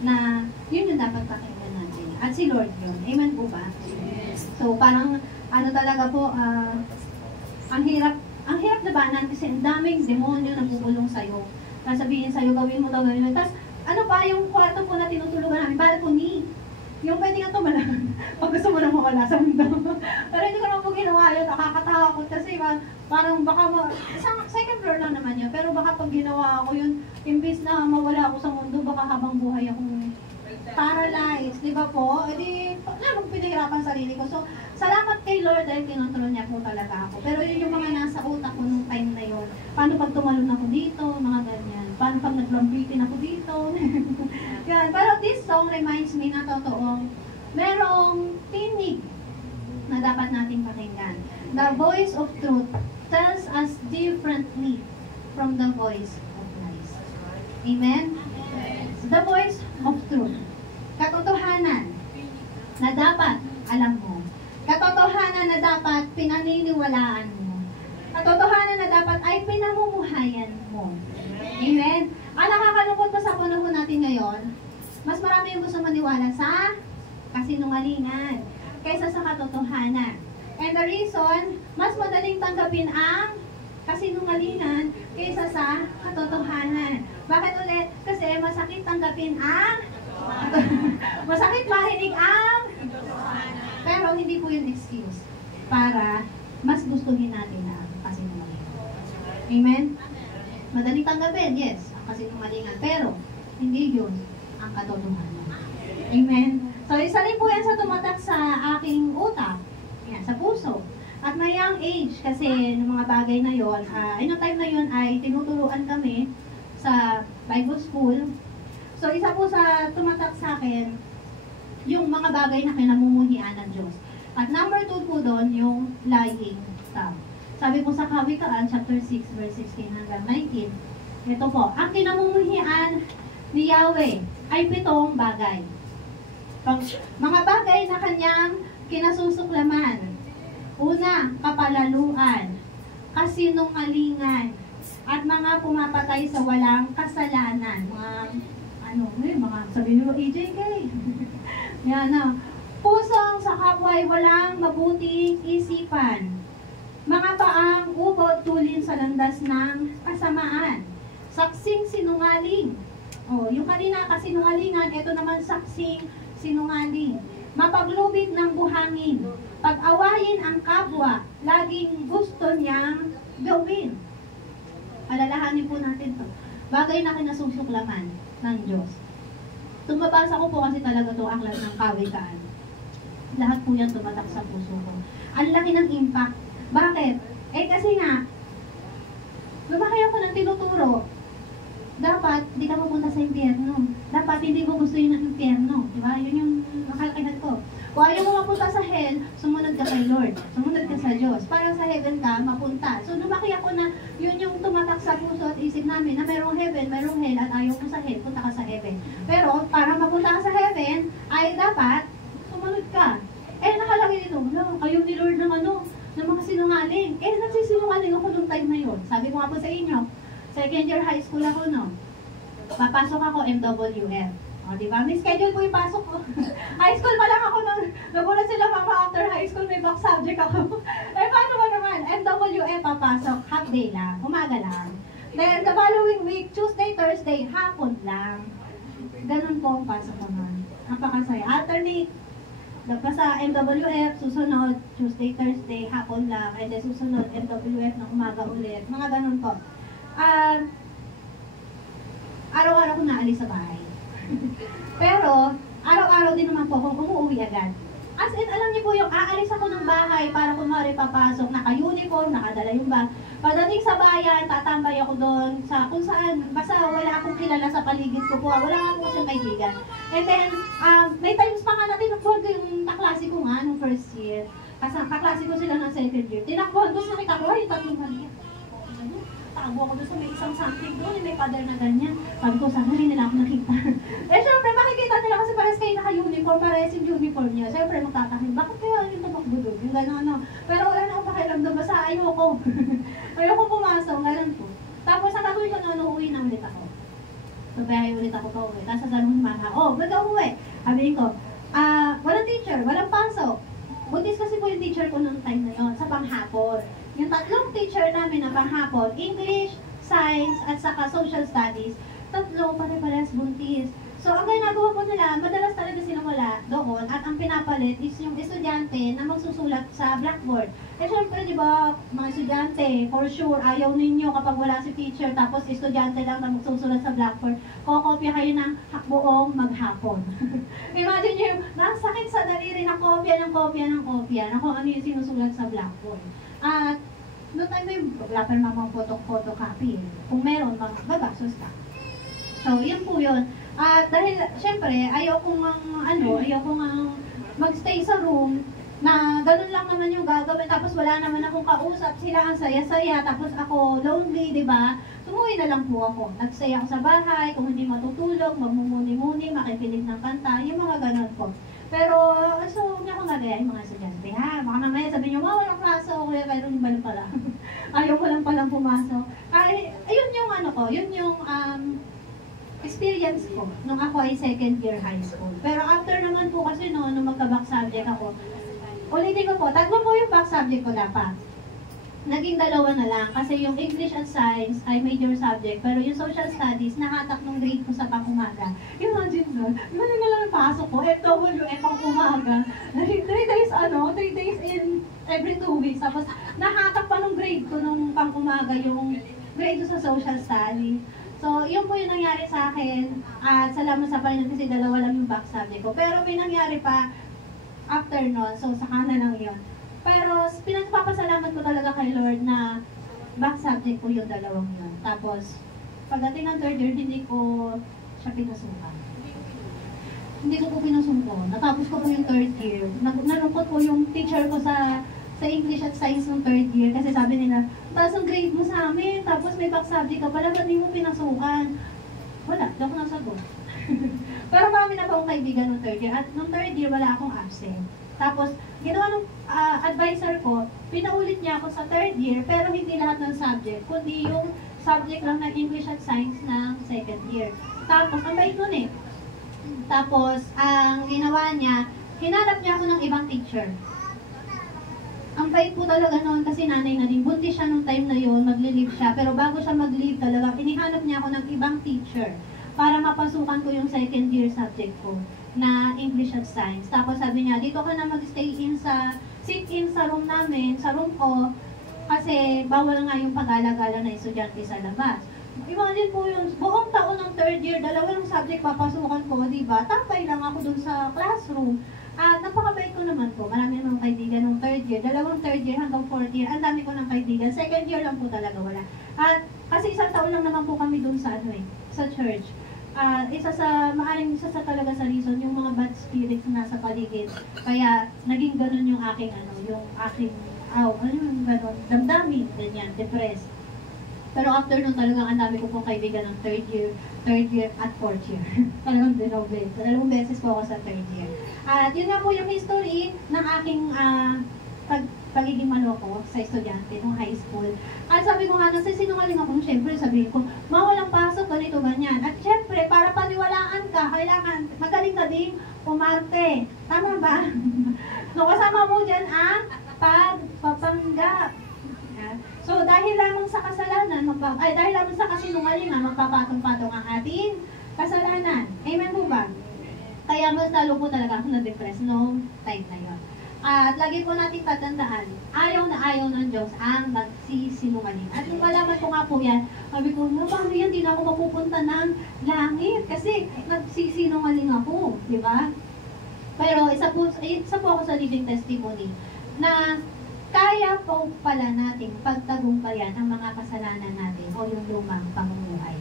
na yun yung dapat pakinggan natin. At si Lord yun. Amen po ba? So, parang, talaga po, ang hirap labanan kasi ang daming demonyo na bubulong sa'yo. Sasabihin sa'yo, gawin mo to, gawin mo. Tapos, yung kwarto po na tinutulugan namin, balcony. Yung pwede nga tumalan, pag gusto mo na mawala sa mundo. Pero hindi ko naman po ginawa yun, nakakatakot kasi parang baka second floor lang naman yun, pero baka pag ginawa ako yun, imbis na mawala ako sa mundo, baka habang buhay akong paralyzed, di ba po? Edi, lamang pinahirapan sarili ko. So, salamat kay Lord dahil kinontrol niya po talaga ako. Pero yun yung mga nasa utak ko nung time na yun. Paano pag tumalon ako dito, mga ganyan. Paano pag naglambitin ako dito. Yan. Pero this song reminds me na totoong merong tinig na dapat nating pakinggan. The voice of truth tells us differently from the voice of lies. Amen? The voice of truth. Katotohanan na dapat alam mo. Katotohanan na dapat pinaniniwalaan mo. Katotohanan na dapat ay pinamumuhayan mo. Amen? Ang nakakalungkot pa sa panahon natin ngayon, mas marami yung gusto maniwala sa kasinungalingan kaysa sa katotohanan. And the reason, mas madaling tanggapin ang kasinungalingan kaysa sa katotohanan. Bakit ulit? Kasi masakit tanggapin ang masakit marinig ang pero hindi po yun excuse para mas gustuhin natin ang kasinungalingan. Amen? Madaling tanggapin, yes, ang kasinungalingan, pero hindi yun ang katotohanan. Amen? So, isa rin po yan sa tumatak sa aking utak, yan, sa puso. At may young age, kasi ng mga bagay na yon, yung time na yun ay tinuturuan kami sa Bible School. So, isa po sa tumatak sa akin, yung mga bagay na kinamumuhian ng Diyos. At number 2 po doon, yung lying tongue. Sabi po sa Kawikaan, chapter 6, verse 16 hanggang 19, ito po, ang kinamumuhian ni Yahweh ay 7 bagay. Mga bagay na kanyang kinasusuklaman. Una, kapalaluan, kasinungalingan, at mga pumapatay sa walang kasalanan. Mga sabihin mo, EJK. Yan na. Pusong sa kapwa ay walang mabuting isipan. Mga paang ubod tulin sa landas ng kasamaan. Saksing sinungaling. Yung kanina kasinungalingan, ito naman saksing sinungaling. Mapaglubid ng buhangin. Pag-awayin ang kapwa, laging gusto niyang gawin. Alalahanin po natin to. Bagay na kinasusuklaman ng Diyos. Tumabasa ko po kasi talaga to aklat ng Kawikaan. Lahat po yan tumatak sa puso ko. Ang laki ng impact. Bakit? Kasi nga, lumaki ako ng tinuturo. Dapat, di ka pupunta sa impyerno. Dapat, hindi ko gusto yun ng impyerno. Diba? Yun yung nakalakihan ko. Kung ayaw mo mapunta sa hell, sumunod ka kay Lord. Sumunod ka sa Diyos. Para sa heaven ka mapunta. So lumaki ako na yun yung tumatak sa puso at isip namin na mayroong heaven, mayroong hell, at ayaw mo sa hell, punta ka sa heaven. Pero para mapunta ka sa heaven, ay dapat sumunod ka. Eh nakalagay dito, kayo ni Lord ng mga sinungaling. Eh nagsisinungaling ako nung time na yun. Sabi ko nga po sa inyo, second year high school ako, no? Papasok ako MWF. O, diba? May schedule po yung pasok ko. High school pa lang ako nung nagulat sila mama after high school may back subject ako. Eh, paano ba naman? MWF papasok, half day lang, umaga lang. Then, the following week, Tuesday, Thursday, hapon lang. Ganun po ang pasok ko nun. Napakasaya. Alternate. Dapat sa MWF, susunod, Tuesday, Thursday, hapon lang. And then susunod, MWF na umaga ulit. Mga ganun po. Araw-araw ko naalis sa bahay. Pero, araw-araw din naman po akong umuwi agad. As in, alam niyo po yung aalis ako ng bahay para kumari papasok, naka-uniform, nakadala yung bag. Pagdating sa bayan, tatambay ako doon sa kung saan, basta wala akong kilala sa paligid ko po, wala nga po siyang kaibigan. And then, may times pa nga natin, nagpuan ko yung kaklase ko nga nung first year. Kasi kaklase ko sila ng second year. Tinakbuhan ko sa nakita yung tatlong Maria. Tago ako doon sa may isang something doon, may pader na ganyan. Sabi ko, sana rin nila ako nakita. Eh, syempre, makikita nila kasi pares kayo naka-uniform, pares yung uniform niya. Syempre, magtatakin, bakit kaya yung tumakbo doon? Yung gano'n, ano. Pero wala na akong pakiramdam, basta ayoko. Ayoko pumasok, gano'n po. Tapos, ang gagawin ko na, uuwi na ulit ako. So, kaya ulit ako pa uwi. Tapos, sasabihin mo mama, ba't ka uwi? Sabihin ko, walang teacher, walang pasok. Buntis kasi po yung teacher ko noong time na yun, sa panghapon. Yung tatlong teacher namin na panghapon, English, Science, at saka Social Studies, tatlo pare-parehas buntis. So, ang ginagawa po nila, madalas talaga sila wala doon, at ang pinapalit is yung estudyante na magsusulat sa blackboard. Eh, syempre, di ba, mga estudyante, for sure, ayaw ninyo kapag wala si teacher, tapos estudyante lang na magsusulat sa blackboard, kokopya kayo ng buong maghapon. Imagine nyo, nasakit sa daliri na kopya ng kopya na kung ano yung sinusulat sa blackboard. At noong time na yun, wala pa naman mga photocopy. Kung meron, magagastos ka. So, yun po yun. At dahil, syempre, ayaw kong magstay sa room na ganun lang naman yung gagawin. Tapos wala naman akong kausap. Sila ang saya-saya. Tapos ako lonely, di ba? Tumuwi na lang po ako. Nagsaya ako sa bahay. Kung hindi matutulog, magmumuni-muni, makikinig ng kanta. Yung mga ganun po. Pero, so, huwag niya akong gagayahin mga estudyante, ha? Baka mamaya sabihin niyo, walang klase, okay, pero iba lang pala. Ayaw ko lang palang pumasok. Ay, ayun yung yun yung experience ko nung ako ay second year high school. Pero after naman po kasi nung magka-back subject ako, ulitin ko po, tatlo po yung back subject ko dapat. Naging dalawa na lang kasi yung English at Science ay major subject, pero yung Social Studies nahatak ng grade ko sa pang-umaga. Imagine doon, gano'n na lang ang pasok ko, FWF pang-umaga. 3 days in every 2 weeks. Tapos nahatak pa ng grade ko nung pang-umaga yung grade ko sa Social Studies. So, yun po yung nangyari sa akin. At salamat sa Panginoon kasi dalawa lang yung back subject ko. Pero may nangyari pa after nun, so saka na lang yun. Pero pinagpapasalamat ko talaga kay Lord na back subject ko yung dalawang yun. Tapos, pagdating ng third year, hindi ko siya pinasukan. Hindi ko po pinasumpo. Natapos ko po yung third year. Nalungkot po yung teacher ko sa English at Science ng third year. Kasi sabi nila, taas ang grade mo sa amin, tapos may back subject ka pala, ba't hindi mo pinasukan? Wala, di ako nasagot. Pero marami na po akong kaibigan ng third year. At nung third year, wala akong absent. Tapos, ginawa ng advisor ko, pinaulit niya ako sa third year, pero hindi lahat ng subject, kundi yung subject lang ng English at Science ng second year. Tapos, ang bait nun eh. Tapos, ang ginawa niya, hinanap niya ako ng ibang teacher. Ang bait po talaga noon kasi nanay na din. Buntis siya nung time na yun, magli-leave siya. Pero bago siya mag-leave talaga, inihanap niya ako ng ibang teacher para mapasukan ko yung second year subject ko na English at Science. Tapos sabi niya, dito ka na sit-in sa room namin, sa room ko, kasi bawal nga yung pag-alagala na estudyante sa labas. Imagine po yun, buong taon ng third year, dalawang subject papasukan ko, diba? Tapay lang ako dun sa classroom. At napakabait ko naman po, marami namang kaibigan ng third year, dalawang third year hanggang fourth year, ang dami ko ng kaibigan. Second year lang po talaga wala. At kasi isang taon lang naman po kami dun sa sa church. maaring isa sa talaga sa reason, yung mga bad spirits na nasa paligid. Kaya, naging ganun yung aking, damdamin, ganyan, depressed. Pero after nun talagang ang dami ko pong kaibigan ng third year at fourth year. Talagang dinoble. Dalawang beses po ako sa third year. At yun nga po yung history ng aking pagiging maloko sa estudyante nung high school. At sabi ko nga, sinungaling ako, syempre sabihin ko, mawalang pasok, ganito, ganyan. At syempre, para paniwalaan ka, kailangan magaling ka din umarte. Tama ba? No, kasama mo dyan ang pagpapanggap. So, dahil lamang sa kasalanan, dahil lamang sa kasinungalingan, magpapatong-patong ang ating kasalanan. Amen po ba? Kaya mas lalo po talaga ako na-depress noong time na yun. At lagi po natin tatandaan, ayaw na ayaw ng Diyos ang nagsisinungaling. At nung malaman ko nga po yan, sabi ko, paano yan, di na ako mapupunta ng langit. Kasi nagsisinungaling ako, di ba? Pero isa po ako sa living testimony na kaya po pala nating pagtagumpayan ang mga kasalanan natin o yung lumang pamumuhay.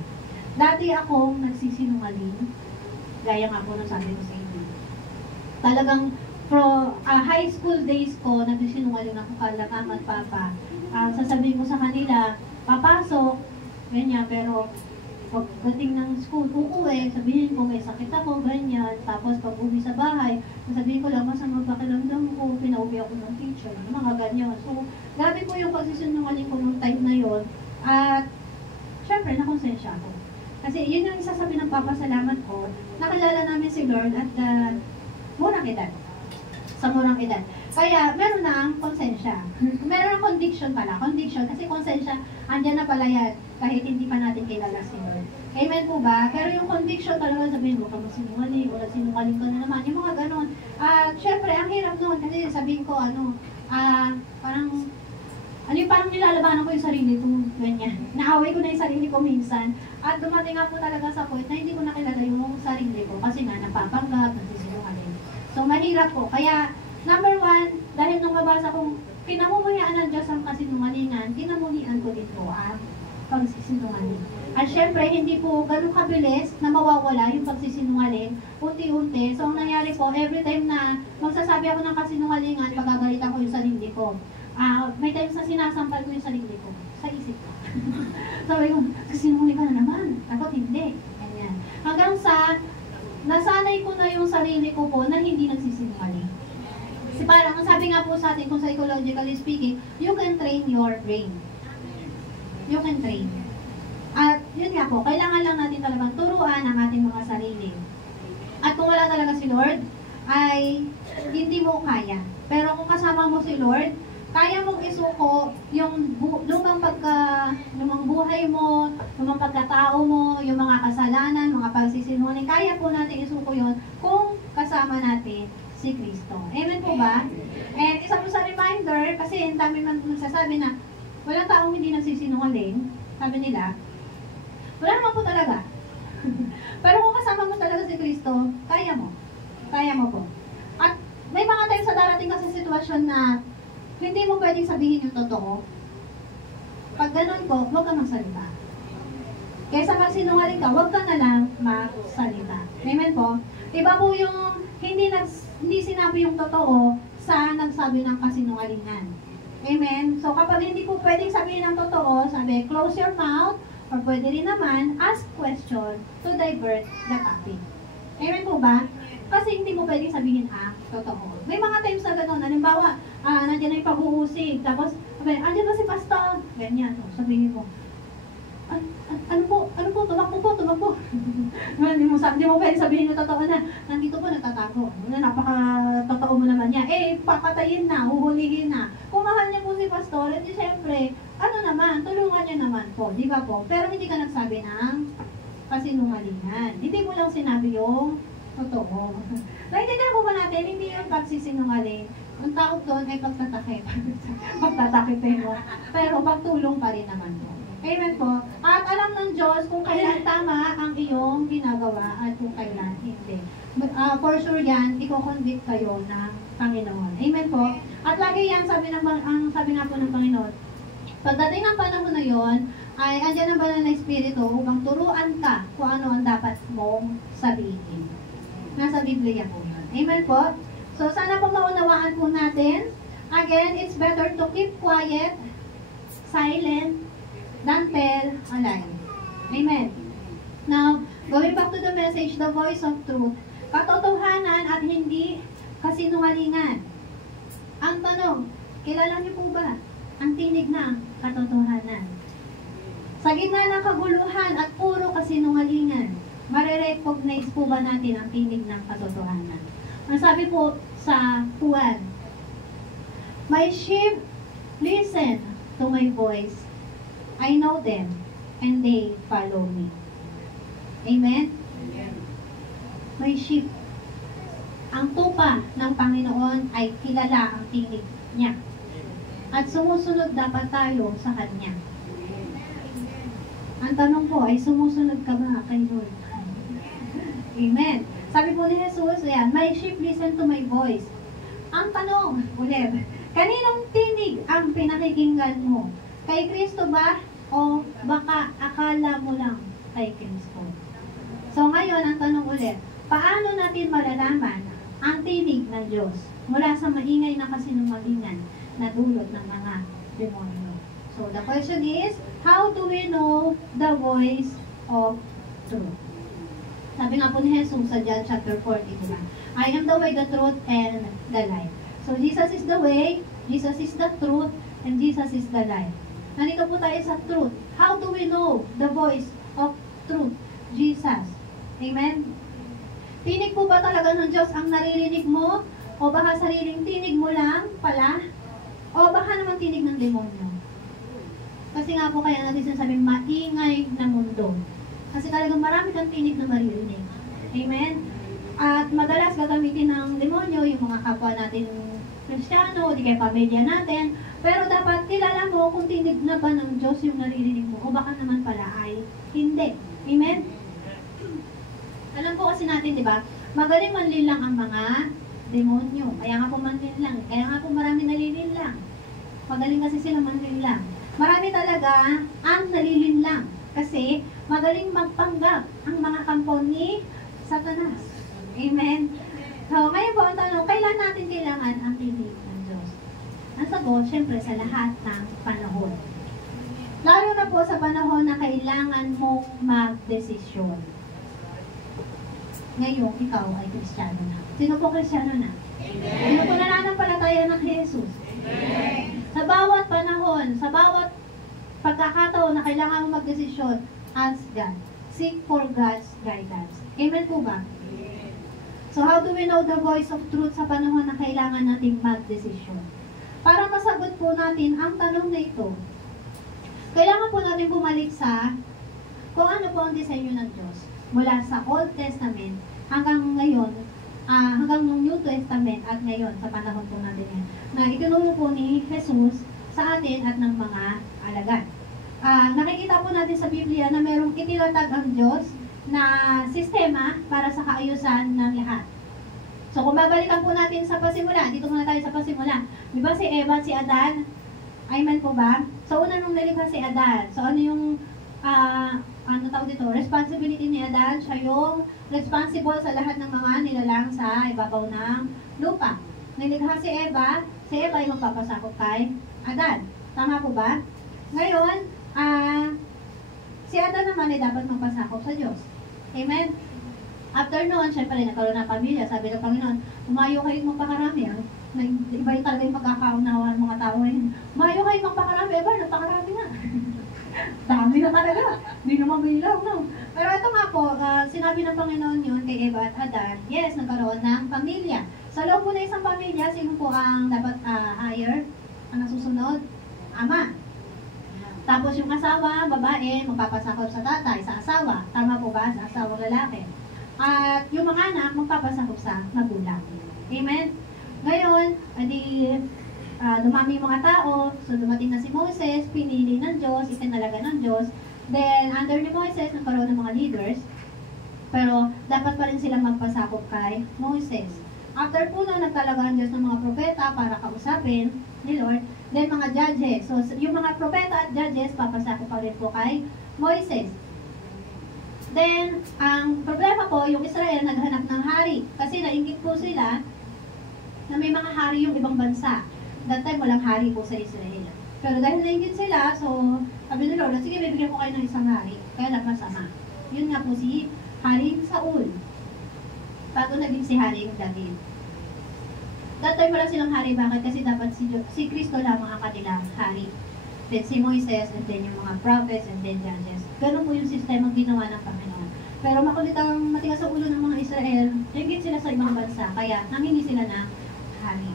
Dati akong nagsisinungaling, gaya nga po nung sabi ko sa inyo. Talagang high school days ko, nagsisinungaling ako kala mama at papa. Sasabihin ko sa kanila, papasok, ganyan, pero pagdating ng school, uuwi, sabihin ko may sakit ako, ganyan. Tapos pag uwi sa bahay, sabihin ko lang, masama pakiramdam ko, pinauwi ako ng teacher, mga ganyan. So, grabe po yung pagsisinungaling ko nung time na yon. At, syempre, nakonsensya ako. Kasi yun yung isa sa pinagpapasalamat ko, nakilala namin si Lord at murang edad. Sa murang edad. Kaya, meron na ang konsensya. Meron ang conviction pala. Conviction, kasi konsensya, andyan na pala yan, kahit hindi pa natin kilala si Lord. Amen po ba? Pero yung conviction talaga sabihin mo, kung sinungaling, o sinungaling ka na naman, yung mga ganon. Syempre, ang hirap noon, kasi sabihin ko, parang nilalabanan ko yung sarili ko, ganyan. Naaway ko na yung sarili ko minsan. At dumating ako talaga sa point na hindi ko nakilala yung sarili ko, kasi nga, napapanggap, nagsisinungaling. So, mahirap po. Kaya, number one, dahil nung mabasa kong kinamumuhian ng Diyos ang kasinungalingan, kinamuhian ko din po ang pagsisinungaling. At syempre, hindi po ganun kabilis na mawawala yung pagsisinungaling, unti-unti. So, ang nangyari po, every time na magsasabi ako ng kasinungalingan, pagagalitan ko yung sarili ko. May times na sinasampal ko yung sarili ko sa isip ko. Sabi ko, kasinungaling ka na naman. Tapos hindi. Ganyan. Hanggang sa nasanay ko na yung sarili ko po na hindi nagsisinungaling. Kasi parang, ang sabi nga po sa atin, kung psychologically speaking, you can train your brain. You can train. At yun nga po, kailangan lang natin talagang turuan ang ating mga sarili. At kung wala talaga si Lord, ay hindi mo kaya. Pero kung kasama mo si Lord, kaya mong isuko yung lumang buhay mo, lumang pagkatao mo, yung mga kasalanan, mga pagsisinungaling. Kaya po natin isuko yon kung kasama natin si Kristo. Amen po ba? And isa po sa reminder, kasi ang dami man nagsasabi na walang taong hindi nagsisinungaling, sabi nila, wala naman po talaga. Pero kung kasama mo talaga si Kristo, kaya mo. Kaya mo po. At may mga times sa darating ka sa sitwasyon na hindi mo pwedeng sabihin yung totoo. Pag ganun po, huwag ka magsalita. Kaysa magsinungaling ka, huwag ka na lang magsalita. Amen po? Iba po yung hindi sinabi yung totoo sa nagsabi ng kasinungalingan. Amen? So kapag hindi po pwedeng sabihin ng totoo, sabi, close your mouth, or pwede rin naman, ask question to divert the topic. Amen po ba? Kasi hindi mo pwedeng sabihin, totoo. May mga times na gano'n, halimbawa, nandiyan na yung pag-uusig, tapos, andyan na si pastor, ganyan, so, sabihin mo, ano po, tumakbo. Hindi mo pwedeng sabihin na totoo na, nandito po nagtatago, napaka-totoo mo naman niya, papatayin na, huhulihin na. Kung mahal niya po si pastor, hindi syempre, tulungan niya naman po, di ba po? Pero hindi ka nagsabi ng kasinungalingan. Hindi mo lang sinabi yung totoo. Naintindihan po ba natin, hindi yung pagsisinungaling. Ang tawag doon ay pagtatakip. Pagtatakip mo. Pero pagtulong pa rin naman po. Amen po. At alam ng Diyos kung kailan tama ang iyong ginagawa at kung kailan hindi. For sure yan, i-convict kayo ng Panginoon. Amen po. At lagi yan, sabi nga po ng Panginoon, pagdating ng panahon na yon, ay andyan ang banal na Espiritu upang turuan ka kung ano ang dapat mo sabihin. Nasa Biblia po yun. Amen po? So, sana po maunawaan po natin. Again, it's better to keep quiet, silent, than tell a lie. Amen. Now, going back to the message, the voice of truth. Katotohanan at hindi kasinungalingan. Ang tanong, kilala niyo po ba ang tinig ng katotohanan? Sa gitna ng kaguluhan at puro kasinungalingan, marirecognize po ba natin ang tinig ng katotohanan? Ang sabi po sa Juan, "My sheep listen to my voice. I know them, and they follow me." Amen? My sheep. Ang tupa ng Panginoon ay kilala ang tinig niya. At sumusunod dapat tayo sa Kanya. Ang tanong po ay, sumusunod ka ba kay Lord? Amen. Sabi po ni Jesus, ayan, "My sheep listen to my voice." Ang tanong, ulit, kaninong tinig ang pinakikinggan mo? Kay Kristo ba? O baka akala mo lang kay Kristo? So ngayon, ang tanong ulit, paano natin malalaman ang tinig ng Diyos mula sa maingay na kasinungalingan na dulot ng mga demonyo? So the question is, how do we know the voice of truth? Sabi nga po ni Jesus sa John chapter 40, diba? "I am the way, the truth, and the life." So Jesus is the way, Jesus is the truth, and Jesus is the life. Nandito po tayo sa truth. How do we know the voice of truth? Jesus. Amen? Tinig po ba talaga ng Diyos ang naririnig mo? O baka sariling tinig mo lang pala? O baka naman tinig ng demonyo? Kasi nga po kaya natin sinasabing maingay na mundo. Kasi talagang marami kang tinig na maririnig. Amen? At madalas gagamitin ng demonyo yung mga kapwa natin Kristiyano, o di kaya pamilya natin. Pero dapat kilala mo kung tinig na ba ng Diyos yung naririnig mo o baka naman pala ay hindi. Amen? Alam po kasi natin, di ba? Magaling manlinlang ang mga demonyo. Kaya nga po manlinlang. Kaya nga po marami nalilinlang. Magaling kasi sila manlinlang. Marami talaga ang nalilinlang. Kasi magaling magpanggap ang mga kampo ni Satanas. Amen? So, ngayon po ang tanong, kailan natin kailangan ang tinig ng Diyos? Ang sagot, syempre, sa lahat ng panahon. Lalo na po sa panahon na kailangan mong magdesisyon. Ngayon, ikaw ay Kristiyano na. Sino po Kristiyano na? Sino po nananampalataya ng Jesus? Sa bawat panahon, sa bawat pagkakataon na kailangan mong magdesisyon, ask God. Seek for God's guidance. Amen po ba? So how do we know the voice of truth sa panahon na kailangan nating magdesisyon? Para masagot po natin ang tanong na ito, kailangan po natin bumalik sa kung ano po ang disenyo ng Diyos mula sa Old Testament hanggang ngayon, hanggang ng New Testament at ngayon sa panahon po natin yan, na itinuro po ni Jesus sa atin at ng mga alagad. Nakikita po natin sa Biblia na merong itilatag ang Diyos na sistema para sa kaayusan ng lahat. So kung babalikan po natin sa pasimula, dito muna tayo sa pasimula. Di ba si Eva, si Adan? Amen po ba? So una nung nalikha si Adan. So ano yung ano tawag dito? Responsibility ni Adan, siya yung responsible sa lahat ng mga nilalang sa ibabaw ng lupa. Nilikha si Eva ay magpapasakop kay Adan. Tama po ba? Ngayon, si Adan naman ay dapat magpasakop sa Diyos. Amen? After noon, syempre nagkaroon ng pamilya. Sabi ng Panginoon, umayo kayo magpakarami. Iba yung talaga yung pagkakaunawa ng mga tao ngayon. Umayo kayo magpakarami. Nagpakarami na. Dami na talaga. Hindi naman bilang, no? Pero ito nga po, sinabi ng Panginoon yun kay Eva at Adan, yes, nagkaroon ng pamilya. Sa loob po na isang pamilya, sino po ang dapat hire? Ang nasusunod? Ama. Tapos yung asawa, babae, magpapasakop sa tatay, sa asawa. Tama po ba? Sa asawang lalaki. At yung mga anak, magpapasakop sa magulang. Amen? Ngayon, dumami yung mga tao. So, dumating na si Moses, pinili ng Diyos, itinalaga ng Diyos. Then, under ni Moses, nagkaroon ng mga leaders. Pero, dapat pa rin silang magpasakop kay Moses. After po na, nagtalaga ang Diyos ng mga propeta para kausapin ni Lord. Then, mga judges. So, yung mga propeta at judges, papasakop pa rin po kay Moises. Then, ang problema po, yung Israel naghanap ng hari. Kasi nainggit po sila na may mga hari yung ibang bansa. That time, walang hari po sa Israel. Pero dahil nainggit sila, so, sabi ni Lord, sige, bibigyan ko kayo ng isang hari. Kaya lang masama. Yun nga po si Haring Saul. Bago naging si Haring David. That time wala silang hari. Bakit? Kasi dapat si Kristo lamang ang kanilang hari. Then si Moises, and then yung mga prophets, and then judges. Ganun po yung sistema ginawa ng Panginoon. Pero makulit ang matigas sa ulo ng mga Israel, higit sila sa ibang bansa, kaya nangingi sila ng hari.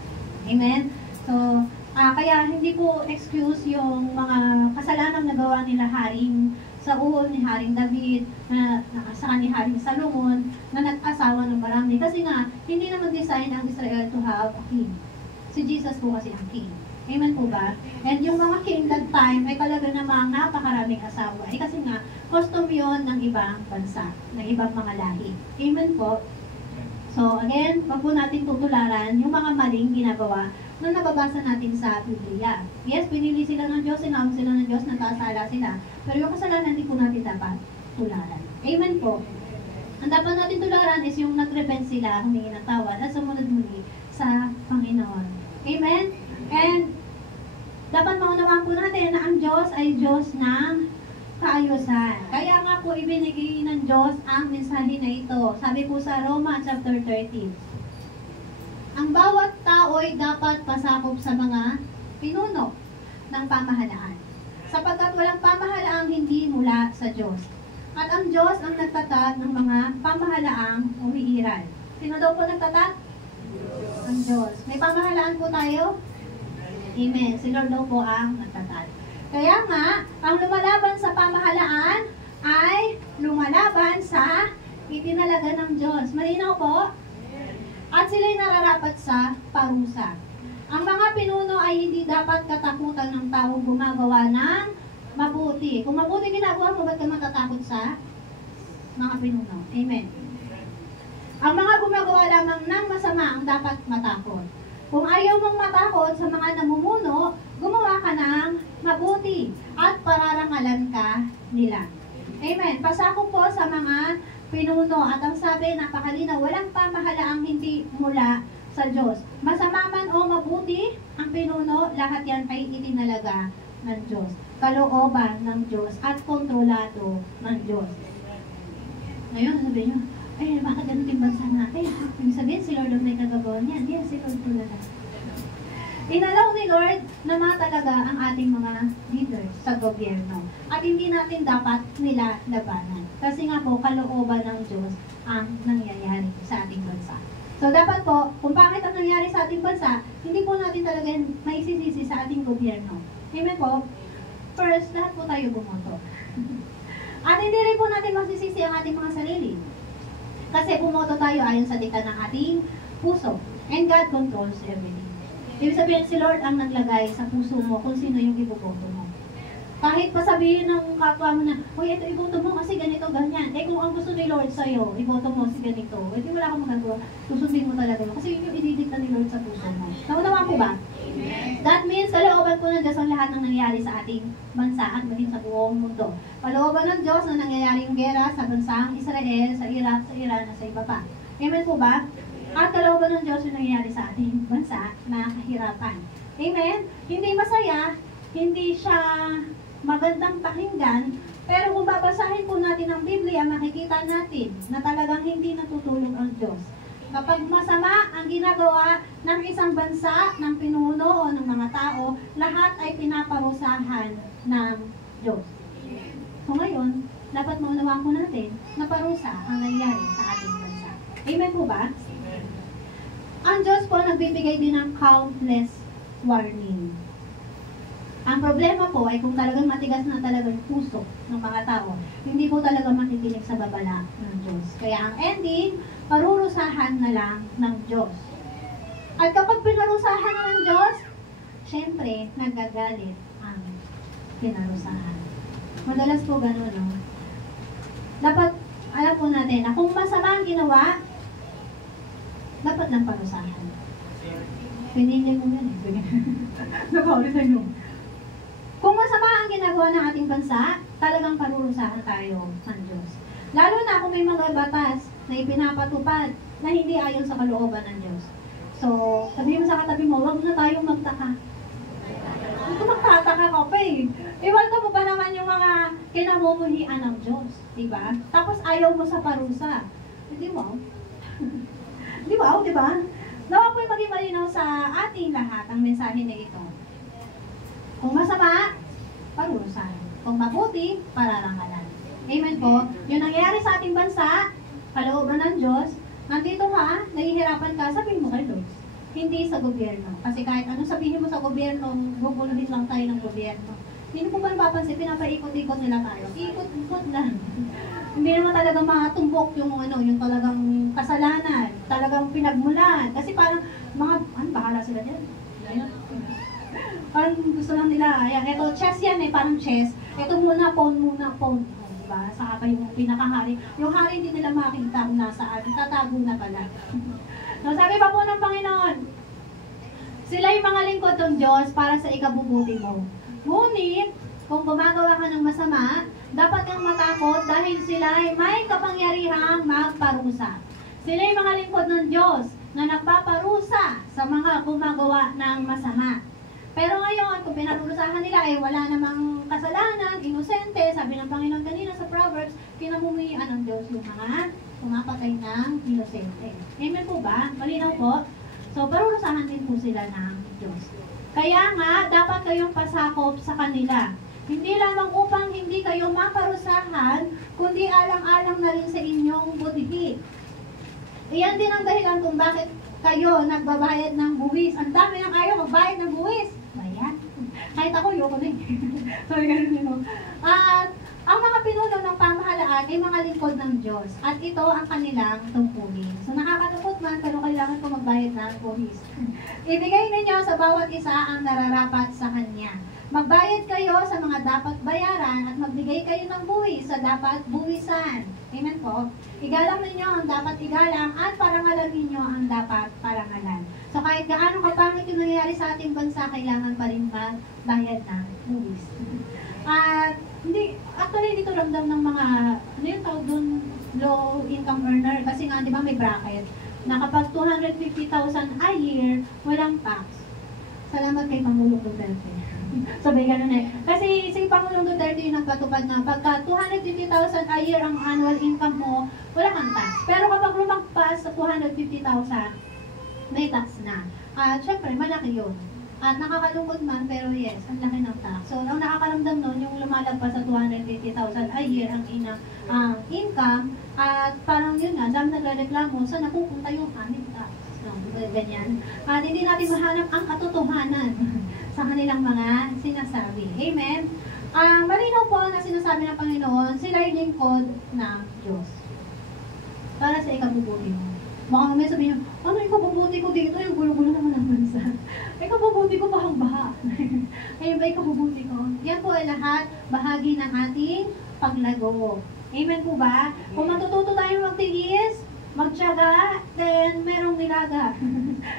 Amen? So, kaya hindi po excuse yung mga kasalanang nagawa nila Haring Saul, ni Haring David, saka ni Haring Salomon, na nag-asawa ng marami. Kasi nga, hindi naman design ang Israel to have a king. Si Jesus po kasi ang king. Amen po ba? And yung mga king that time ay talaga namang napakaraming asawa. Kasi nga, custom yun ng ibang bansa, ng ibang mga lahi. Amen po? So again, wag po natin tutularan yung mga maling ginagawa na nababasa natin sa Biblia. Yes, pinili sila ng Diyos, sinawag sila ng Diyos, nagkasala sila. Pero yung kasalanan, hindi po natin dapat tularan. Amen po. Ang dapat natin tularan is yung nag-repent sila, humingi ng tawad, at sumunod muli sa Panginoon. Amen? And dapat maunawaan po natin na ang Diyos ay Diyos ng kaayusan. Kaya nga po ibinigay ng Diyos ang mensahe na ito. Sabi po sa Roma chapter 13. Ang bawat tao ay dapat pasakop sa mga pinuno ng pamahalaan. Sapagkat walang pamahalaang hindi mula sa Diyos. At ang Diyos ang nagtatag ng mga pamahalaang umiiral. Sino daw po nagtatag? Ang Diyos. May pamahalaan po tayo? Amen. Si Lord daw po ang nagtatag. Kaya nga, ang lumalaban sa pamahalaan ay lumalaban sa itinalaga ng Diyos. Malinaw po? At sila'y nararapat sa parusa. Ang mga pinuno ay hindi dapat katakutan ng taong gumagawa ng mabuti. Kung mabuti ginagawa mo, ba't ka matatakot sa mga pinuno? Amen. Ang mga gumagawa lamang ng masama ang dapat matakot. Kung ayaw mong matakot sa mga namumuno, gumawa ka ng mabuti at pararangalan ka nila. Amen. Pasako po sa mga pinuno at ang sabi, napakalinaw, walang pamahalaang hindi mula sa Diyos. Masama man o mabuti, ang pinuno, lahat yan ay itinalaga ng Diyos. Kalooban ng Diyos at kontrolado ng Diyos. Ngayon, sabi nyo, bakit ganun yung bansa natin? Yung sabihin, si Lord ang may kagagawa niyan. Yes, si Lord talaga. Inalaw ni Lord na talaga ang ating mga leaders sa gobyerno. At hindi natin dapat nila labanan. Kasi nga po, kalooban ng Diyos ang nangyayari sa ating bansa. So dapat po, kung bakit ang nangyayari sa ating bansa, hindi po natin talaga maisisisi sa ating gobyerno. Amen po? First, lahat po tayo bumoto. At hindi rin po natin masisisi ang ating mga sarili. Kasi bumoto tayo ayon sa dikta ng ating puso. And God controls everything. Ibig sabihin, si Lord ang naglagay sa puso mo kung sino yung iboboto mo. Kahit pa sabihin ng kapwa mo na, uy, ito iboto mo kasi ganito, ganyan. Kung ang gusto ni Lord sa'yo, iboto mo si ganito, hindi wala akong magagawa. Susundin mo talaga yun. Kasi yun yung ididikta ni Lord sa puso mo. Naunawaan po ba? That means, kalooban po ng Diyos ang lahat ng nangyayari sa ating bansa at maging sa buong mundo. Kalooban ng Diyos na nangyayaring gera sa bansang Israel, sa Iraq, sa Iran, at sa iba pa. Amen po ba? At kalooban ng Diyos yung nangyayari sa ating bansa na kahirapan. Amen? Hindi masaya, hindi siya magandang pakinggan, pero kung babasahin po natin ang Biblia, makikita natin na talagang hindi natutulog ang Diyos. Kapag masama ang ginagawa ng isang bansa, ng pinuno o ng mga tao, lahat ay pinaparusahan ng Diyos. So ngayon, dapat maunawaan po natin na parusa ang nangyayari sa ating bansa. Amen po ba? Ang Diyos po nagbibigay din ng countless warning. Ang problema po ay kung talagang matigas na talaga yung puso ng mga tao, hindi po talaga makikinig sa babala ng Diyos. Kaya ang ending, parurusahan na lang ng Diyos. At kapag pinarusahan na ng Diyos, syempre, nagagalit ang pinarusahan. Madalas po gano'n, no? Dapat, alam po natin na kung masama ang ginawa, dapat lang parusahan. Pinili mo yan eh. Nakaulitan nyo. Kung masama ang ginagawa ng ating bansa, talagang parurusahan tayo ng Diyos. Lalo na kung may mga batas na ipinapatupad na hindi ayon sa kalooban ng Diyos. So, sabihin mo sa katabi mo, huwag na tayong magtaka. Ito magtataka ka pa eh. Iwan ka mo ba naman yung mga kinamumuhian ng Diyos, diba? Tapos ayaw mo sa parusa. Hindi mo. Di ba? Di ba? Nawa po yung maging malinaw sa ating lahat ang mensahe na ito. Kung masama, parurusan. Kung mabuti, pararangalan. Amen po. Yung nangyayari sa ating bansa, kalooban ng Diyos, nandito ka, nahihirapan ka, sabihin mo kay Lord. Hindi sa gobyerno. Kasi kahit ano sabihin mo sa gobyerno, guguluhin lang tayo ng gobyerno. Hindi mo ba napapansin, pinapaikot-ikot nila tayo. Ikot-ikot lang. Hindi naman talagang matumbok yung yung talagang kasalanan, talagang pinagmulan. Kasi parang bahala sila dyan. Parang gusto lang nila, ayan, ito chess yan parang chess. Ito muna, pawn. Diba? Saka pa yung pinakahari. Yung hari hindi nila makita kung nasaan, tatago na pala. So sabi pa po ng Panginoon, sila yung mga lingkod ng Diyos para sa ikabubuti mo. Ngunit, kung gumagawa ka ng masama, dapat kang matakot dahil sila ay may kapangyarihang magparusa. Sila yung mga lingkod ng Diyos na nagpaparusa sa mga gumagawa ng masama. Pero ngayon, kung pinarurusahan nila ay wala namang kasalanan, inosente, sabi ng Panginoon kanina sa Proverbs, kinamumuhian ng Diyos yung mga pumapatay ng inosente. Amen po ba? Malinaw po? So, parurusahan din po sila ng Diyos. Kaya nga, dapat kayong pasakop sa kanila. Hindi lamang upang hindi kayo maparusahan, kundi alang-alang na rin sa inyong budhi. Iyan din ang dahilan kung bakit kayo nagbabayad ng buwis. Ang dami ng ayaw magbayad ng buwis. Bayan. Kahit ako, yoko na Sorry, ganun yun. At ang mga pinuno ng pamahalaan ay mga lingkod ng Diyos. At ito ang kanilang tungkulin. So nakakatakot man, pero kailangan ko magbayad ng buwis. Ibigay ninyo sa bawat isa ang nararapat sa Kanya. Magbayad kayo sa mga dapat bayaran at magbigay kayo ng buwis sa dapat buwisan. Amen po. Igalang ninyo ang dapat igalang at parangalan ninyo ang dapat parangalan. So kahit gaano kapangit yung nangyayari sa ating bansa, kailangan pa rin magbayad ng buwis. At actually dito ramdam ng mga, yung tawag doon, low income earner. Kasi nga, di ba may bracket, na kapag 250,000 a year, walang tax. Salamat kay Pangulong Duterte. Sabay ganun Kasi si Pangulong Duterte yung nagpatupad na pagka 250,000 a year ang annual income mo, wala kang tax. Pero kapag lumagpas sa 250,000, may tax na. At syempre, malaki yun. At nakakalungkot man, pero yes, ang laki ng tax. So, ang nakakaramdam nun, yung lumalagpas sa 250,000 a year ang income, at parang yun nga, dami nagreklamo, so napupunta yung aming tax. No, ganyan. At hindi natin mahanap ang katotohanan sa kanilang mga sinasabi. Amen? Malinaw po na sinasabi ng Panginoon, sila ay lingkod ng Diyos. Para sa ikabubuti mo. Baka may sabihin nyo, ano ikabubuti ko dito? Yung gulo-gulo naman ang bansa. Ikabubuti ko bahang-baha. Ayun ba ikabubuti ko? Yan po ay lahat bahagi ng ating paglago. Amen po ba? Kung matututo tayong magtiis, magtiyaga, then merong nilaga.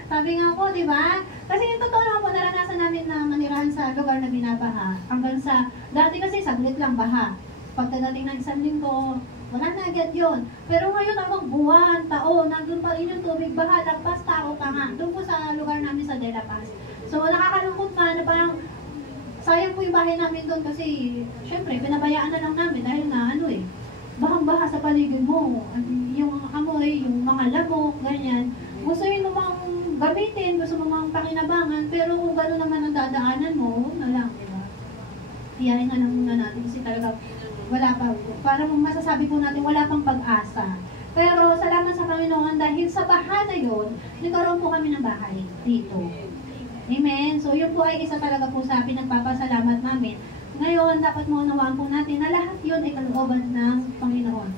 Sabi nga po, di ba? Kasi yung totoo naman po, naranasan namin na manirahan sa lugar na binabaha. Hanggang sa, dati kasi saglit lang baha. Pagkadating ng isang linggo, wala na agad yun. Pero ngayon, hanggang buwan, taon, nandun pa rin yung tubig, baha, lagpas tao pa nga. Doon po sa lugar namin sa De La Paz. So, nakakalungkot pa na parang, sayang po yung bahay namin doon kasi, syempre, pinabayaan na lang namin dahil nga, bahang-baha sa paligid mo. Yung amoy, yung mga lamok, ganyan. Gusto yun namang gamitin, gusto mo mang pakinabangan, pero kung gano'n naman ang dadaanan mo, na lang, diba? Iyarin na lang muna natin kasi talaga wala pa. Parang masasabi po natin, wala pang pag-asa. Pero salamat sa Panginoon dahil sa baha na yun, nagkaroon po kami ng bahay dito. Amen? So yun po ay isa talaga po sa pinagpapasalamat namin. Ngayon, dapat maunawaan po natin na lahat yun ay kalooban ng Panginoon.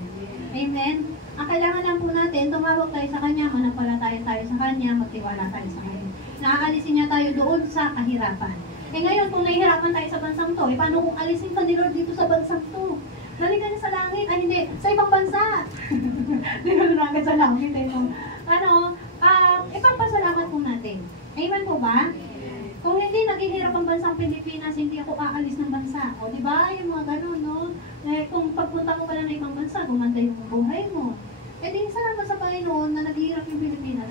Amen? Ang kailangan lang po natin, tumawag tayo sa Kanya, manampalataya tayo sa Kanya, magtiwala tayo sa Kanya. Nakakalisin niya tayo doon sa kahirapan. Ngayon, kung nahihirapan tayo sa bansang to, paano kung alisin ka ni Lord dito sa bansang to? Nalika niya sa langit, hindi, sa ibang bansa. Di ba nalagad sa langit, ipagpasalamat po natin. Amen po ba? Kung hindi naghihirap ang bansang Pilipinas, hindi ako aalis ng bansa. O, di ba? Yung mga ganun, no? Kung pagpunta mo pala ng ibang bansa, gumanda Eh di, salamat sa Panginoon na naghihirap yung Pilipinas.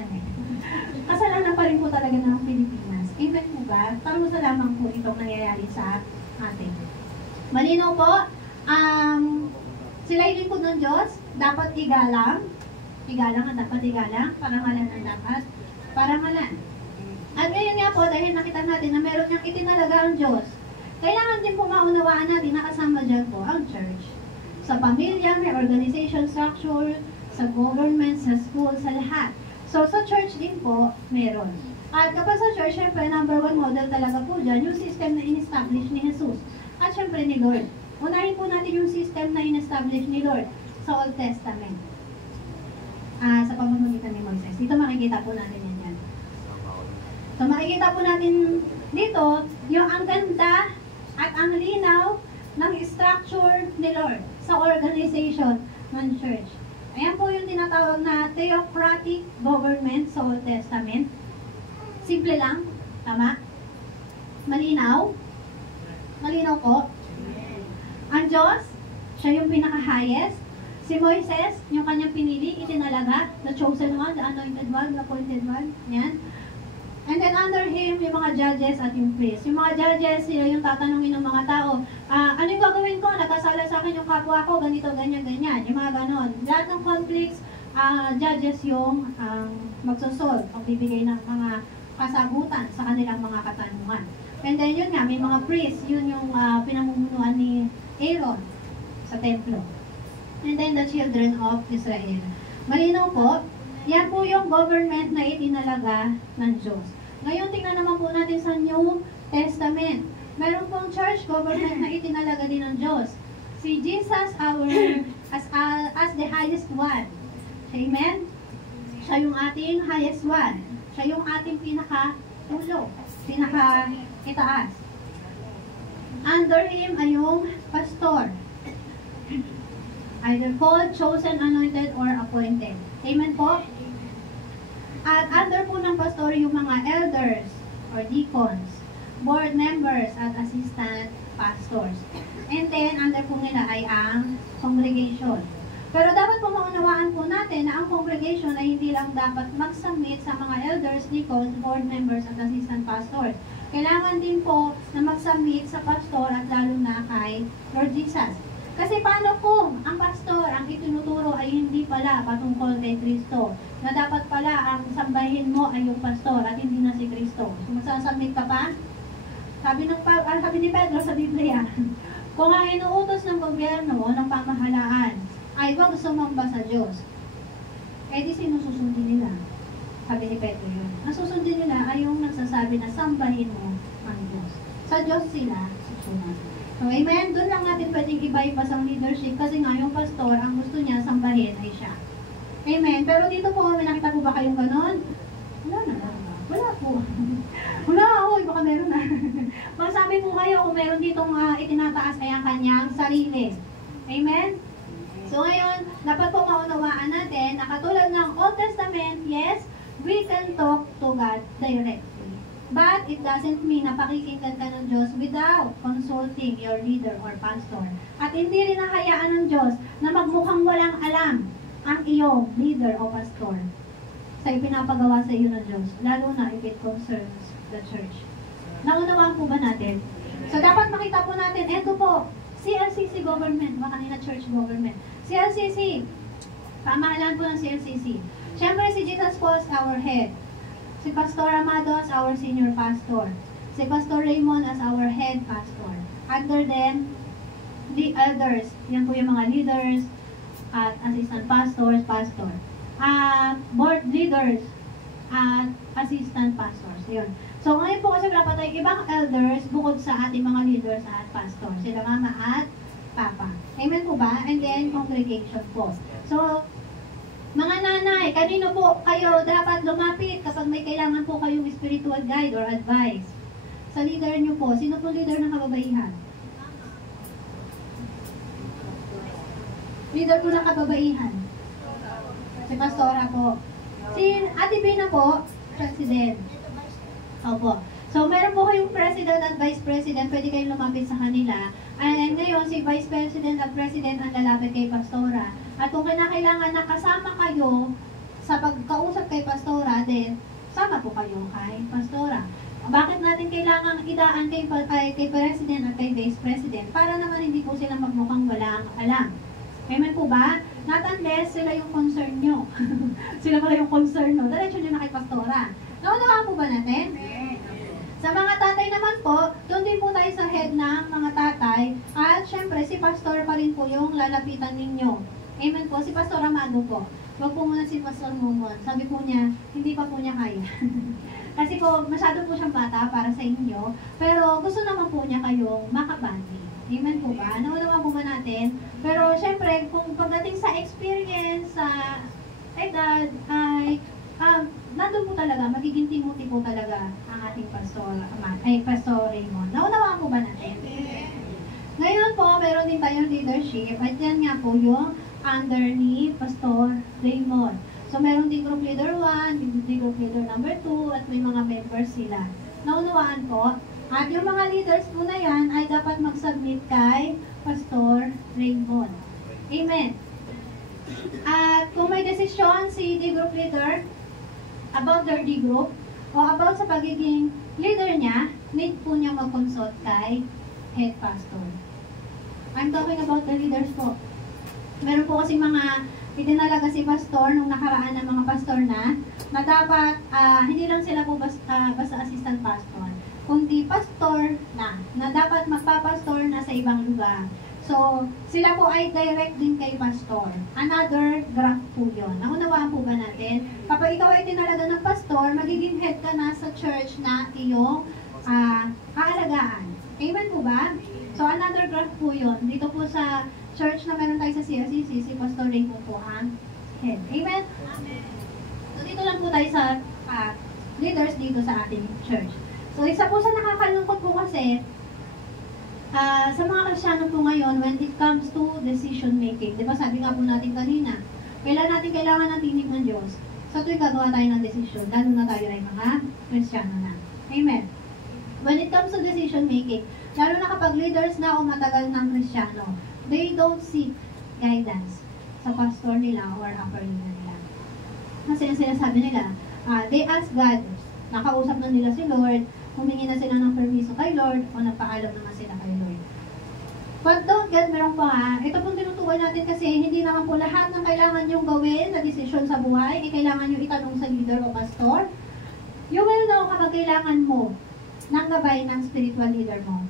Kasalanan pa rin po talaga ng Pilipinas. Even po ba, parusa lamang po itong nangyayari sa atin. Malinaw po, sila yung lingkod ng Diyos, dapat igalang. Igalang ang dapat igalang, parangalan ang dapat parangalan. At ngayon nga po, dahil nakita natin na meron niyang itinalaga ang Diyos, kailangan din po maunawaan natin na kasama dyan po ang church. Sa pamilya, may organization structure, sa government, sa school, sa lahat. So, sa church din po, meron. At kapag sa church, syempre, number one model talaga po dyan, yung system na in-establish ni Jesus. At syempre ni Lord. Unahin po natin yung system na in-establish ni Lord sa Old Testament. Sa pamamagitan ni Moises. Dito makikita po natin yan. So, makikita po natin dito, yung ang ganda at ang linaw ng structure ni Lord sa organization ng church. Ayan po yung tinatawag na theocratic government sa Old Testament. Simple lang. Tama? Malinaw? Malinaw po. Ang Diyos, siya yung pinaka-highest. Si Moises, yung kanyang pinili, itinalaga, the chosen one, the anointed one, the appointed one. Yan. And then under him, yung mga judges at yung priests. Yung mga judges, sila yung tatanungin ng mga tao, ano yung gagawin ko? Nagkasala sa akin yung kapwa ko, ganito, ganyan, ganyan. Yung mga ganon. Lahat ng conflicts, judges yung magsosolve, magbibigay ng mga kasagutan sa kanilang mga katanungan. And then yun nga, may mga priests, yun yung pinamumunuan ni Aaron sa templo. And then the children of Israel. Malinaw po, yan po yung government na itinalaga ng Diyos. Ngayon, tingnan naman po natin sa New Testament. Meron pong church government na itinalaga din ng Diyos. Si Jesus as the highest one. Amen? Siya yung ating highest one. Siya yung ating pinaka-ulo, pinaka-itaas. Under him ay yung pastor. Either called, chosen, anointed, or appointed. Amen po? At under po ng pastor yung mga elders or deacons, board members at assistant pastors. And then, under po nila ay ang congregation. Pero dapat po maunawaan po natin na ang congregation ay hindi lang dapat mag-submit sa mga elders, deacons, board members at assistant pastors. Kailangan din po na mag-submit sa pastor at lalo na kay Lord Jesus. Kasi paano kung ang pastor, ang itinuturo ay hindi pala patungkol kay Kristo, na dapat pala ang sambahin mo ay yung pastor at hindi na si Kristo. So, magsasubmit ka pa? Sabi ni Pedro sa Biblia, kung ang inuutos ng gobyerno o ng pamahalaan ay wag sumamba sa Diyos, eh di sino susundin nila? Sabi ni Pedro yun. Ang susundin nila ay yung nagsasabi na sambahin mo ang Diyos. Sa Diyos sila susunod. So, amen? Doon lang natin pwedeng i-bypass ang leadership kasi nga yung pastor, ang gusto niya sambahin ay siya. Amen? Pero dito po, may nakita po ba kayong ganon? Wala na. Wala po. Wala, oy, baka meron na. Magsabi po kayo kung meron ditong itinataas ay ang kanyang sarili. Amen? So ngayon, dapat po maunawaan natin na katulad ng Old Testament, yes, we can talk to God directly. But it doesn't mean na pakikinggan ka ng Diyos without consulting your leader or pastor. At hindi rin nahayaan ng Diyos na magmukhang walang alam ang iyong leader o pastor sa ipinapagawa sa iyo ng Diyos, lalo na if it concerns the church. Naunawaan po ba natin? So dapat makita po natin, eto po, CLCC government, baka kanina church government. CLCC, pamahalaan po ng CLCC. Siyempre si Jesus po is our head. Si Pastor Amado as our senior pastor. Si Pastor Raymond as our head pastor. Under them, the elders. Yan po yung mga leaders at assistant pastors, pastor. Board leaders at assistant pastors. Yun. So ngayon po kasi dapat ay ibang elders bukod sa ating mga leaders at pastors. Sila mama at papa. Amen po ba? And then congregation po. So, mga nanay, kanino po kayo dapat lumapit kapag may kailangan po kayong spiritual guide or advice? Sa leader nyo po. Sino po leader ng kababaihan? Leader po ng kababaihan. Si Pastora po. Si Ate Bina po, President. Opo. So, meron po kayong President at Vice President. Pwede kayong lumapit sa kanila. And ngayon, si Vice President at President ang lalapit kay Pastora. At kung kinakailangan na kasama kayo sa pagkausap kay pastora, then sama po kayo kay pastora. Bakit natin kailangang idaan kay President at kay Vice President? Para naman hindi po sila magmukhang walang alam. Amen po ba? Not unless sila yung concern nyo. Sila pala yung concern nyo. Diretso nyo na kay pastora. Naunawaan po ba natin? Sa mga tatay naman po, doon din po tayo sa head ng mga tatay. At syempre, si pastor pa rin po yung lalapitan ninyo. Amen po. Si Pastor Amado po. Wag po muna si Pastor Mumon. Sabi po niya, hindi pa po niya kaya. Kasi po, masyado po siyang bata para sa inyo. Pero gusto naman po niya kayong makabandi. Amen po ba? Naman po ba natin? Pero syempre, kung pagdating sa experience, sa edad, ay nandun po talaga, magiging Timothy po talaga ang ating Pastor Raymond. Naunawaan po ba natin? Ngayon po, meron din tayong leadership. At yan nga po yung under ni Pastor Raymond. So, meron din group leader 1, din group leader number 2, at may mga members sila. Naunawaan po. At yung mga leaders po na yan ay dapat mag-submit kay Pastor Raymond. Amen. At kung may desisyon si D-group leader about their D-group o about sa pagiging leader niya, need po niya mag-consult kay head pastor. I'm talking about the leaders po. Meron po kasi mga itinalaga si pastor nung nakaraan ng mga pastor na dapat hindi lang sila po basta assistant pastor, kundi pastor na dapat magpapastor na sa ibang lugar. So, sila po ay direct din kay pastor. Another graph po yun. Naunawaan po ba natin? Kapag ikaw ay tinalaga ng pastor, magiging head ka na sa church na iyong kaalagaan. Amen po ba? So, another graph po yun. Dito po sa church na meron tayo sa CRCC, si Pastor Raymond po ang head. Amen? Amen. So, dito lang po tayo sa leaders dito sa ating church. So, isa po sa nakakalungkot po kasi, sa mga Kristiyano po ngayon, when it comes to decision making, di ba sabi nga po natin kanina, kailangan ng tinig ng Diyos. So, tuwing gagawa tayo ng decision, lalo na tayo ay mga Kristiyano na. Amen. When it comes to decision making, lalo na kapag leaders na o matagal ng Kristiyano, they don't seek guidance sa pastor nila or upper leader nila. Kasi yung sinasabi nila, they ask God, nakausap na nila si Lord, humingi na sila ng permiso kay Lord, o nagpaalam naman sila kay Lord. But don't get me wrong po ito pong tinutukoy natin kasi hindi naman po lahat ng kailangan niyong gawin na desisyon sa buhay, kailangan niyo itanong sa leader o pastor. You will know kapag kailangan mo ng gabay ng spiritual leader mo.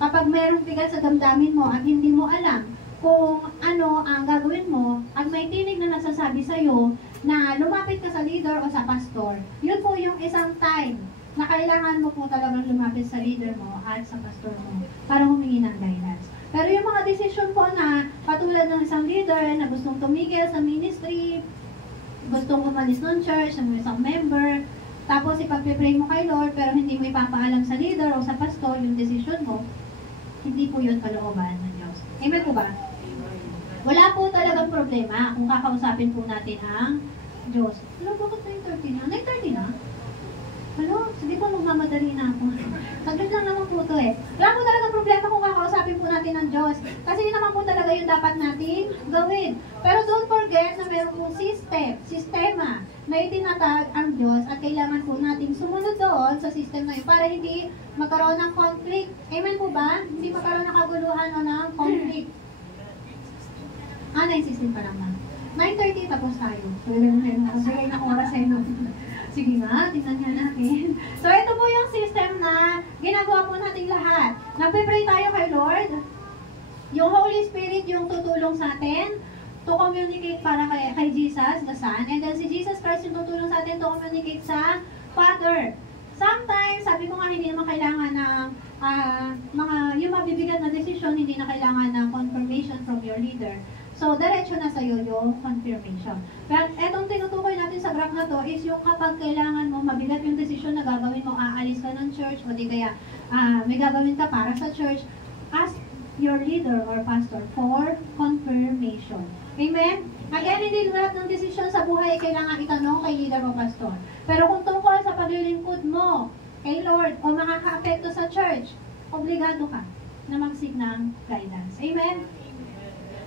Kapag mayroong bigat sa damdamin mo at hindi mo alam kung ano ang gagawin mo at may tinig na nasasabi sa'yo na lumapit ka sa leader o sa pastor, yun po yung isang time na kailangan mo po talagang lumapit sa leader mo at sa pastor mo para humingi ng guidance. Pero yung mga desisyon po na katulad ng isang leader na gustong tumigil sa ministry, gustong umalis ng church, ng isang member, tapos ipagpipray mo kay Lord pero hindi mo ipapaalam sa leader o sa pastor yung desisyon mo, hindi po yun kalooban ng Diyos. Amen po ba? Wala po talagang problema kung kakausapin po natin ang Diyos. Hello, bakit 9:30 na? 9:30 na? Hello, sige po, magmamadali na ako. Saglit lang naman po ito eh. Wala po talagang problema kung kakausapin po natin ang Diyos. Kasi yun naman po talaga yung dapat natin gawin. Pero don't forget na meron pong sistema na itinatag ang Diyos at kailangan po natin sumunod doon sa system na yun para hindi magkaroon ng conflict. Amen po ba? Hindi magkaroon ng kaguluhan o ng conflict. 9:16 pa naman. 9:30 tapos tayo. So, nakasagay na oras sa'yo. Sige nga, tingnan nga natin. So, ito po yung system na ginagawa po natin lahat. Nagpe-pray tayo kay Lord. Yung Holy Spirit yung tutulong sa atin to communicate para kay Jesus, the Son. And then si Jesus Christ yung tutulong sa atin to communicate sa Father. Sometimes, sabi ko nga, hindi naman kailangan ng yung mabibigat na desisyon, hindi na kailangan ng confirmation from your leader. So, diretso na sa'yo yung confirmation. Pero etong tinutukoy natin sa graph na to is yung kapag kailangan mo, mabigat yung desisyon na gagawin mo, aalis ka ng church, o di kaya may gagawin ka para sa church, ask your leader or pastor for confirmation. Amen? Again, hindi lahat ng desisyon sa buhay kailangan itanong kay leader o pastor. Pero kung tungkol sa paglilingkod mo kay Lord o makaka-apekto sa church, obligado ka na mag-seek ng guidance. Amen?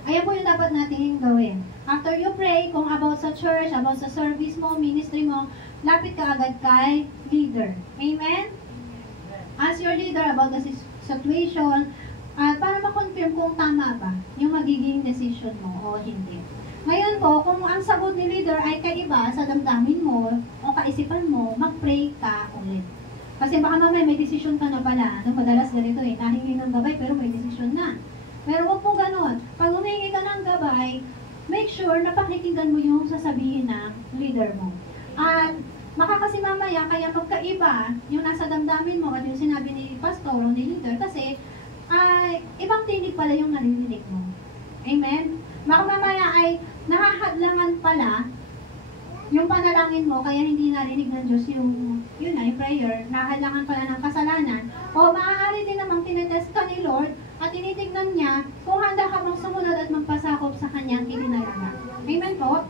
Ayan po yung dapat natin gawin. After you pray, kung about sa church, about sa service mo, ministry mo, lapit ka agad kay leader. Amen? Ask your leader about the situation at para ma-confirm kung tama ba yung magiging decision mo o hindi. Ngayon po, kung ang sagot ni leader ay kaiba sa damdamin mo o kaisipan mo, mag-pray ka ulit. Kasi baka mamaya may decision ka na pala. Madalas ganito nahingi ng gabay pero may decision na. Pero huwag po ganun. Pag humingi ka ng gabay, make sure na pakikinggan mo yung sasabihin ng leader mo. At makakasi mamaya, kaya magkaiba yung nasa damdamin mo at yung sinabi ni pastor o ni leader kasi ibang tinig pala yung naririnig mo. Amen? Baka mamaya ay nahahadlangan pala yung panalangin mo kaya hindi narinig ng Diyos yung prayer, nahahadlangan pala ng kasalanan. O maaari din namang tinetest ka ni Lord at tinitignan niya kung handa ka bang sumunod at magpasakop sa kanyang itinalaga. Amen po?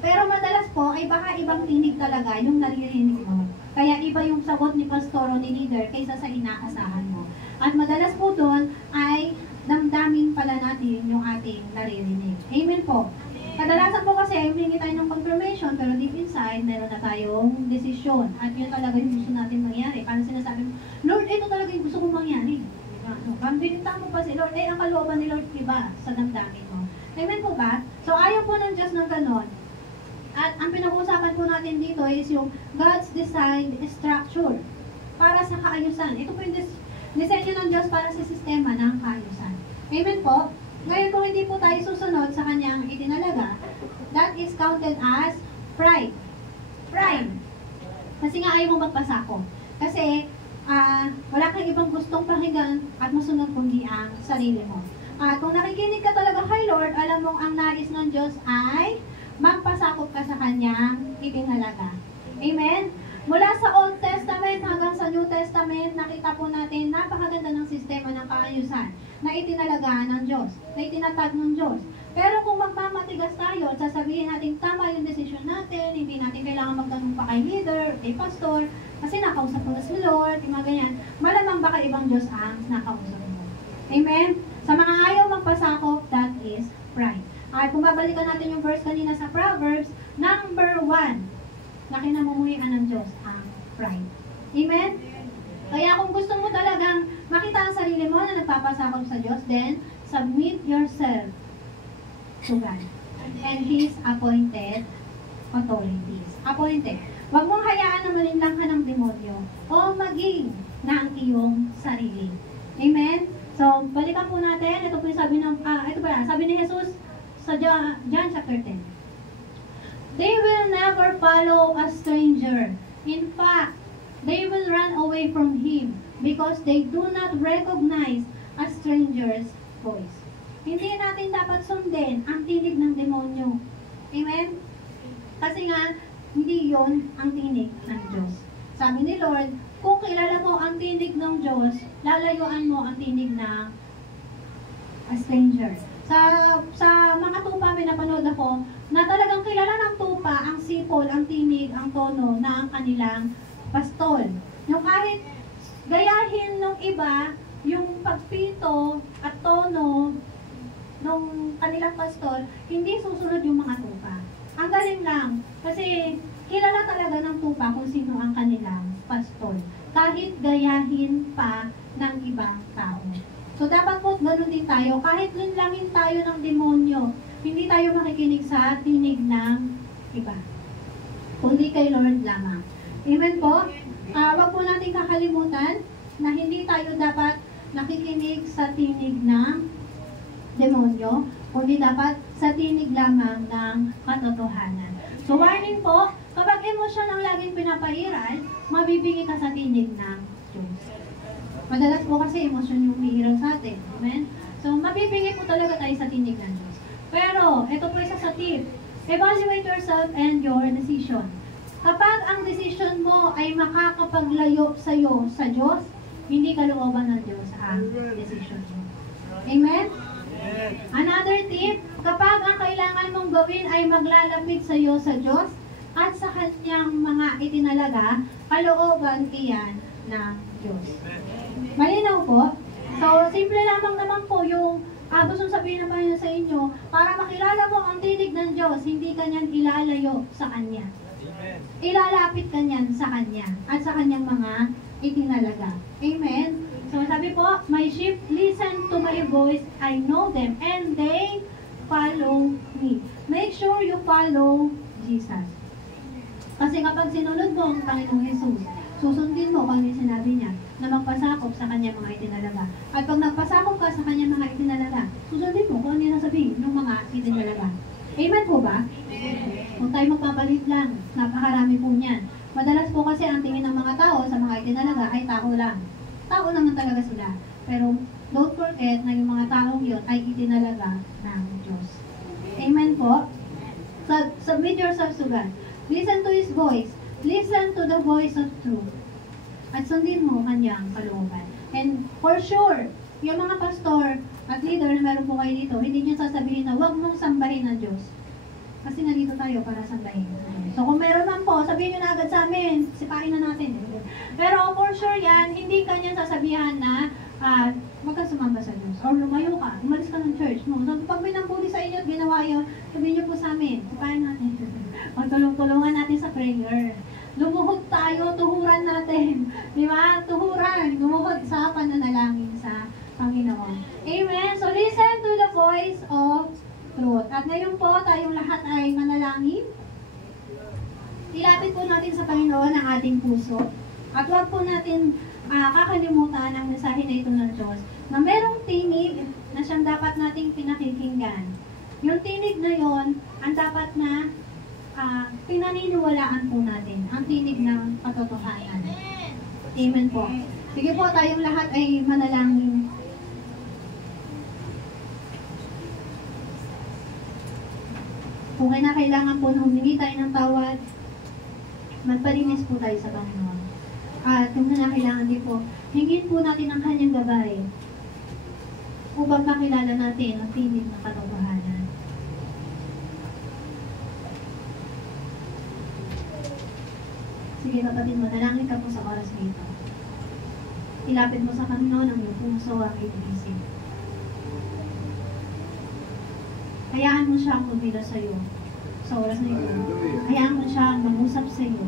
Pero madalas po ay baka ibang tinig talaga yung naririnig mo. Kaya iba yung sagot ni pastor o ni leader kaysa sa inaasahan mo. At madalas po doon ay damdamin pala natin yung ating naririnig. Amen po. Kadalasan po kasi humingi tayo ng confirmation pero deep inside meron na tayong desisyon. At yun talaga yung gusto natin mangyari. Parang sinasabi mo, Lord, ito talaga yung gusto kong mangyari. Pag binintang mo pa si Lord, ang kalooban ni Lord iba sa damdamin mo. Amen po ba? So ayaw po ng Diyos ng ganon. At ang pinag-uusapan po natin dito is yung God's designed structure para sa kaayusan. Ito po yung disenyo ng Diyos para sa sistema ng kaayusan. Amen po? Ngayon kung hindi po tayo susunod sa kanyang itinalaga, that is counted as pride. Pride. Kasi nga ayaw mong magpasako. Kasi wala kang ibang gustong pakinggan at masunod kundi ang sarili mo. At kung nakikinig ka talaga kay Lord, alam mong ang nais ng Diyos ay magpasakop ka sa kanyang itinalaga. Amen? Mula sa Old Testament hanggang sa New Testament, nakita po natin napakaganda ng sistema ng kaayusan na itinalaga ng Diyos, na itinatag ng Diyos. Pero kung magmamatigas tayo at sasabihin natin tama yung decision natin, hindi natin kailangan magtanong pa kay leader, kay pastor, kasi nakausap mo na si Lord, yung mga ganyan, malamang baka ibang Diyos ang nakausap mo. Amen? Sa mga ayaw magpasakop, that is pride. At kung babalikan natin yung verse kanina sa Proverbs, number 1, na kinamumuhian ng Diyos ang pride. Amen? Kaya kung gusto mo talagang makita ang sarili mo na nagpapasakop sa Diyos, then submit yourself to God and His appointed authorities. Appointed. Huwag mong hayaan na malinlang ka ng demonyo o maging na ang iyong sarili. Amen? So, balikan po natin. Ito po yung sabi ni Jesus sa John chapter 10. They will never follow a stranger. In fact, they will run away from him because they do not recognize a stranger's voice. Hindi natin dapat sundin ang tinig ng demonyo. Amen? Kasi nga, hindi yon ang tinig ng Diyos. Sabi ni Lord, kung kilala mo ang tinig ng Diyos, lalayuan mo ang tinig ng a stranger. Sa mga tupa, may napanood ako, na talagang kilala ng tupa ang sipol, ang tinig, ang tono na ang kanilang pastol. Yung kahit gayahin ng iba, yung pagpito at tono ng kanilang pastol, hindi susunod yung mga tupa. Ang galing lang, kasi kilala talaga ng tupa kung sino ang kanilang pastol. Kahit gayahin pa ng ibang tao. So dapat po ganun din tayo, kahit linlangin tayo ng demonyo, hindi tayo makikinig sa tinig ng iba. Kundi kay Lord lamang. Amen po? Wag po natin kakalimutan na hindi tayo dapat nakikinig sa tinig ng demonyo, kundi dapat sa tinig lamang ng katotohanan. So warning po, kapag emosyon ang laging pinapairal, mabibigay ka sa tinig ng Diyos. Madalas po kasi emosyon yung umiiral sa atin. Amen? So mabibigay po talaga tayo sa tinig ng Diyos. Pero, ito po isa sa tip. Evaluate yourself and your decision. Kapag ang decision mo ay makakapaglayo sa iyo sa Diyos, hindi kalooban ng Diyos ang decision mo. Amen? Another tip, kapag ang kailangan mong gawin ay maglalapit sa iyo sa Diyos at sa kanyang mga itinalaga, kalooban iyan ng Diyos. Malinaw po? So, simple lamang naman po yung Gusto sabihin na Panginoon sa inyo, para makilala mo ang tinig ng Diyos, hindi ka niyan ilalayo sa Kanya. Ilalapit ka niyan sa Kanya at sa Kanyang mga itinalaga. Amen? So sabi po, my sheep listen to my voice, I know them, and they follow me. Make sure you follow Jesus. Kasi kapag sinunod mo ang Panginoong Jesus, susundin mo kung ano yung sinabi niya, na magpasakop sa kanyang mga itinalaga. At pag nagpasakop ka sa kanyang mga itinalaga, susundin mo kung ano yung nasabihin ng mga itinalaga. Amen po ba? Kung tayo magpapalit lang, napakarami po niyan. Madalas po kasi ang tingin ng mga tao sa mga itinalaga ay tao lang. Tao naman talaga sila. Pero don't forget na yung mga taong yun ay itinalaga ng Diyos. Amen po? Submit yourself to God. Listen to His voice. Listen to the voice of truth. At sundin mo kanyang kalooban. And for sure, yung mga pastor at leader na meron po kayo dito, hindi nyo sasabihin na huwag mong sambahin ang Diyos. Kasi nandito tayo para sambahin. So kung meron man po, sabihin nyo na agad sa amin, sipain na natin. Pero for sure yan, hindi kanya sasabihan na huwag kang sumamba sa Diyos. Or lumayo ka, umalis ka ng church. No? So pag may nambuli sa inyo at ginawa yun, sabihin nyo po sa amin, sipain natin. Tulungan natin sa prayer. Lumuhod tayo, tuhuran natin. Di ba? Tuhuran. Lumuhod sa pananalangin sa Panginoon. Amen? So, listen to the voice of truth. At ngayon po, tayong lahat ay manalangin. Ilapit po natin sa Panginoon ang ating puso. At huwag po natin kakalimutan ang mensahe na ito ng Diyos na merong tinig na siyang dapat nating pinakikinggan. Yung tinig na yon ang dapat na pinaniniwalaan po natin ang tinig ng katotohanan. Amen po. Sige po, tayong lahat ay manalangin. Kung kailangan po na humingi tayo ng tawad, magpalinis po tayo sa Panginoon. At kung kailangan din po, hingin po natin ang kanyang gabay upang makilala natin ang tinig ng katotohanan. Sige kapatid, manalangin ka po sa oras na ito. Ilapit mo sa Panginoon ang iyong puso at iyong isip. Hayaan mo siyang kumila sa iyo sa oras na ito. Hayaan mo siyang mag-usap sa iyo.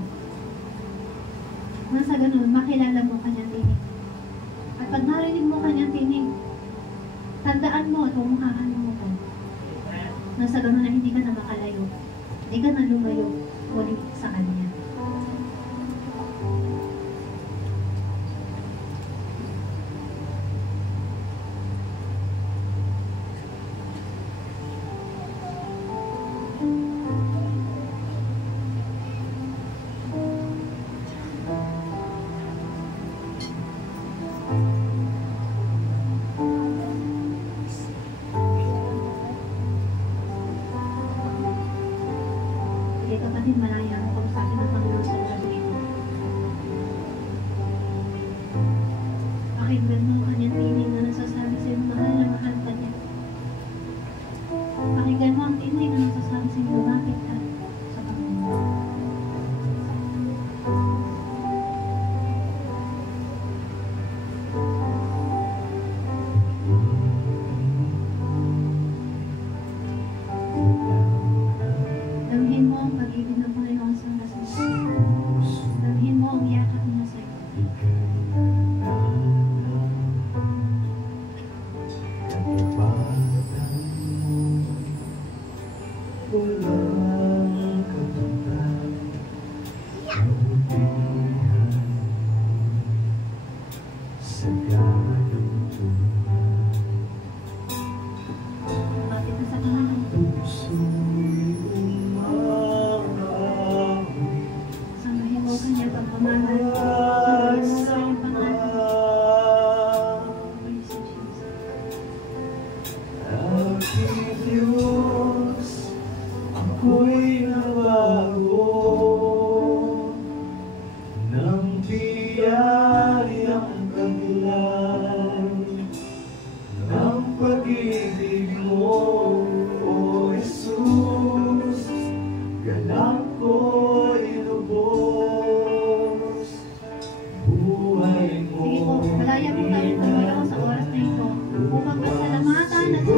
Nasa ganun, makilala mo kanyang tinig. At pag narinig mo kanyang tinig, tandaan mo at umuhaan mo ko. Nasa ganun na hindi ka na makalayo. Hindi ka na lumayo ulit sa kanya. Kapatid, malayan mo kung sa akin ang Panginoon sa oras na ito. Pakinggan mo ang kanyang tinig na nasasabi sa iyo, mahal na mahal ka niya. Pakinggan mo ang tinig na nasasabi sa iyo, lumapit ka sa Panginoon. Damhin mo ang pag-ibig ng Panginoon sa oras na ito. Damhin mo ang yakap niya sa iyo. Lumapit ka sa Panginoon. Sambahin mo kanya pagmamahal. Sambahin mo kanyang pangalan. Praise you, Jesus. Diyos, ako'y nabago ng biyayang kaglan ng pag-ibig mo, O Jesus. Galak ko'y lubos, buhay mo. Sige po, malaya mo tayo Panginoon sa oras na ito upang pasalamatan at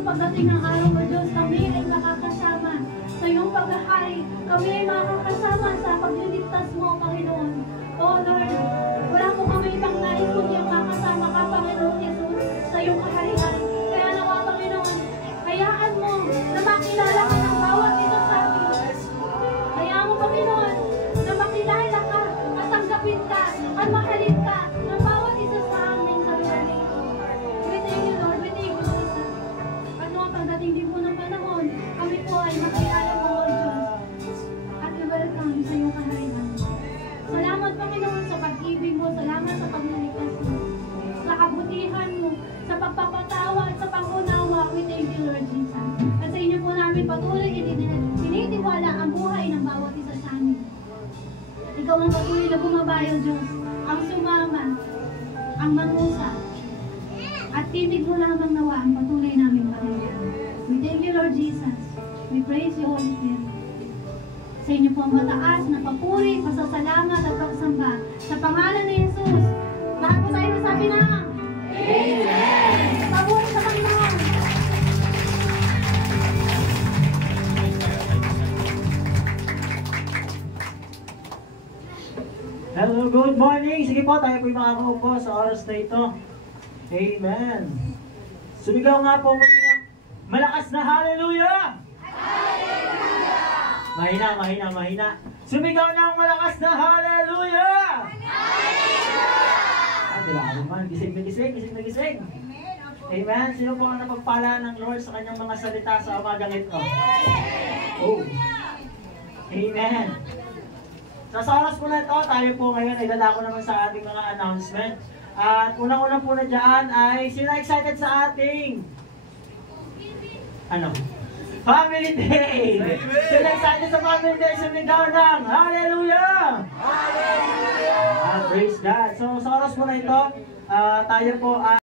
Pagdating ng araw mo, Diyos, kami ay makakasama sa iyong paghahari. Kami ay makakasama sa pagliligtas mo, Panginoon. Oh Lord, wala po kami ibang nais kundi ang makasama ka, Panginoon Jesus, sa iyong kaharian. Kaya nawa, Panginoon, hayaan mo na makilala ka ng bawat isa sa amin. Hayaan mo, Panginoon, na makilala ka at tanggapin ka at mahalin ka ng bawat isa sa amin sa lugar nito. We thank you, Lord. We thank you, Jesus. Pagdating din po ng panahon, kami po ay makilala mo, Lord Diyos, at i-welcome sa iyong kaharian. Salamat, Panginoon, sa pag-ibig mo, salamat sa pagliligtas mo, sa kabutihan mo, sa pagpapatawa at sa pangunawa. We thank you, Lord Jesus. At sa inyo po namin patuloy tinitiwala ang buhay ng bawat isa sa amin. Ikaw ang patuloy na bumabayo, Diyos, ang sumama, ang mangusap, at tinig mo lamang nawa ang patuloy namin pakinggan. We thank you, Lord Jesus. We praise you, Holy Spirit. Sa inyo po ang mataas na papuri, pasasalamat at pagsamba. Sa pangalan ni Jesus, lahat po tayo masabi na Amen! Paburi sa Panginoon! Hello, good morning! Sige po, tayo po'y makakaupo sa oras na ito. Amen! Sumigaw nga po muli ng malakas na hallelujah! Hallelujah! Mahina, mahina, mahina. Sumigaw ng malakas na hallelujah! Hallelujah! Ah, diba naman, gising na gising, gising na gising. Amen! Sino po ang napagpala ng Lord sa kanyang mga salita sa umagang ito? Oh! Amen! So sa oras po na ito, tayo po ngayon ay dadako naman sa ating mga announcement. At unang-unang po na dyan ay sino excited sa ating Family Day! Sino excited sa Family Day? Sumigaw ng Hallelujah! Hallelujah! Praise God! So sa oras po na ito, tayo po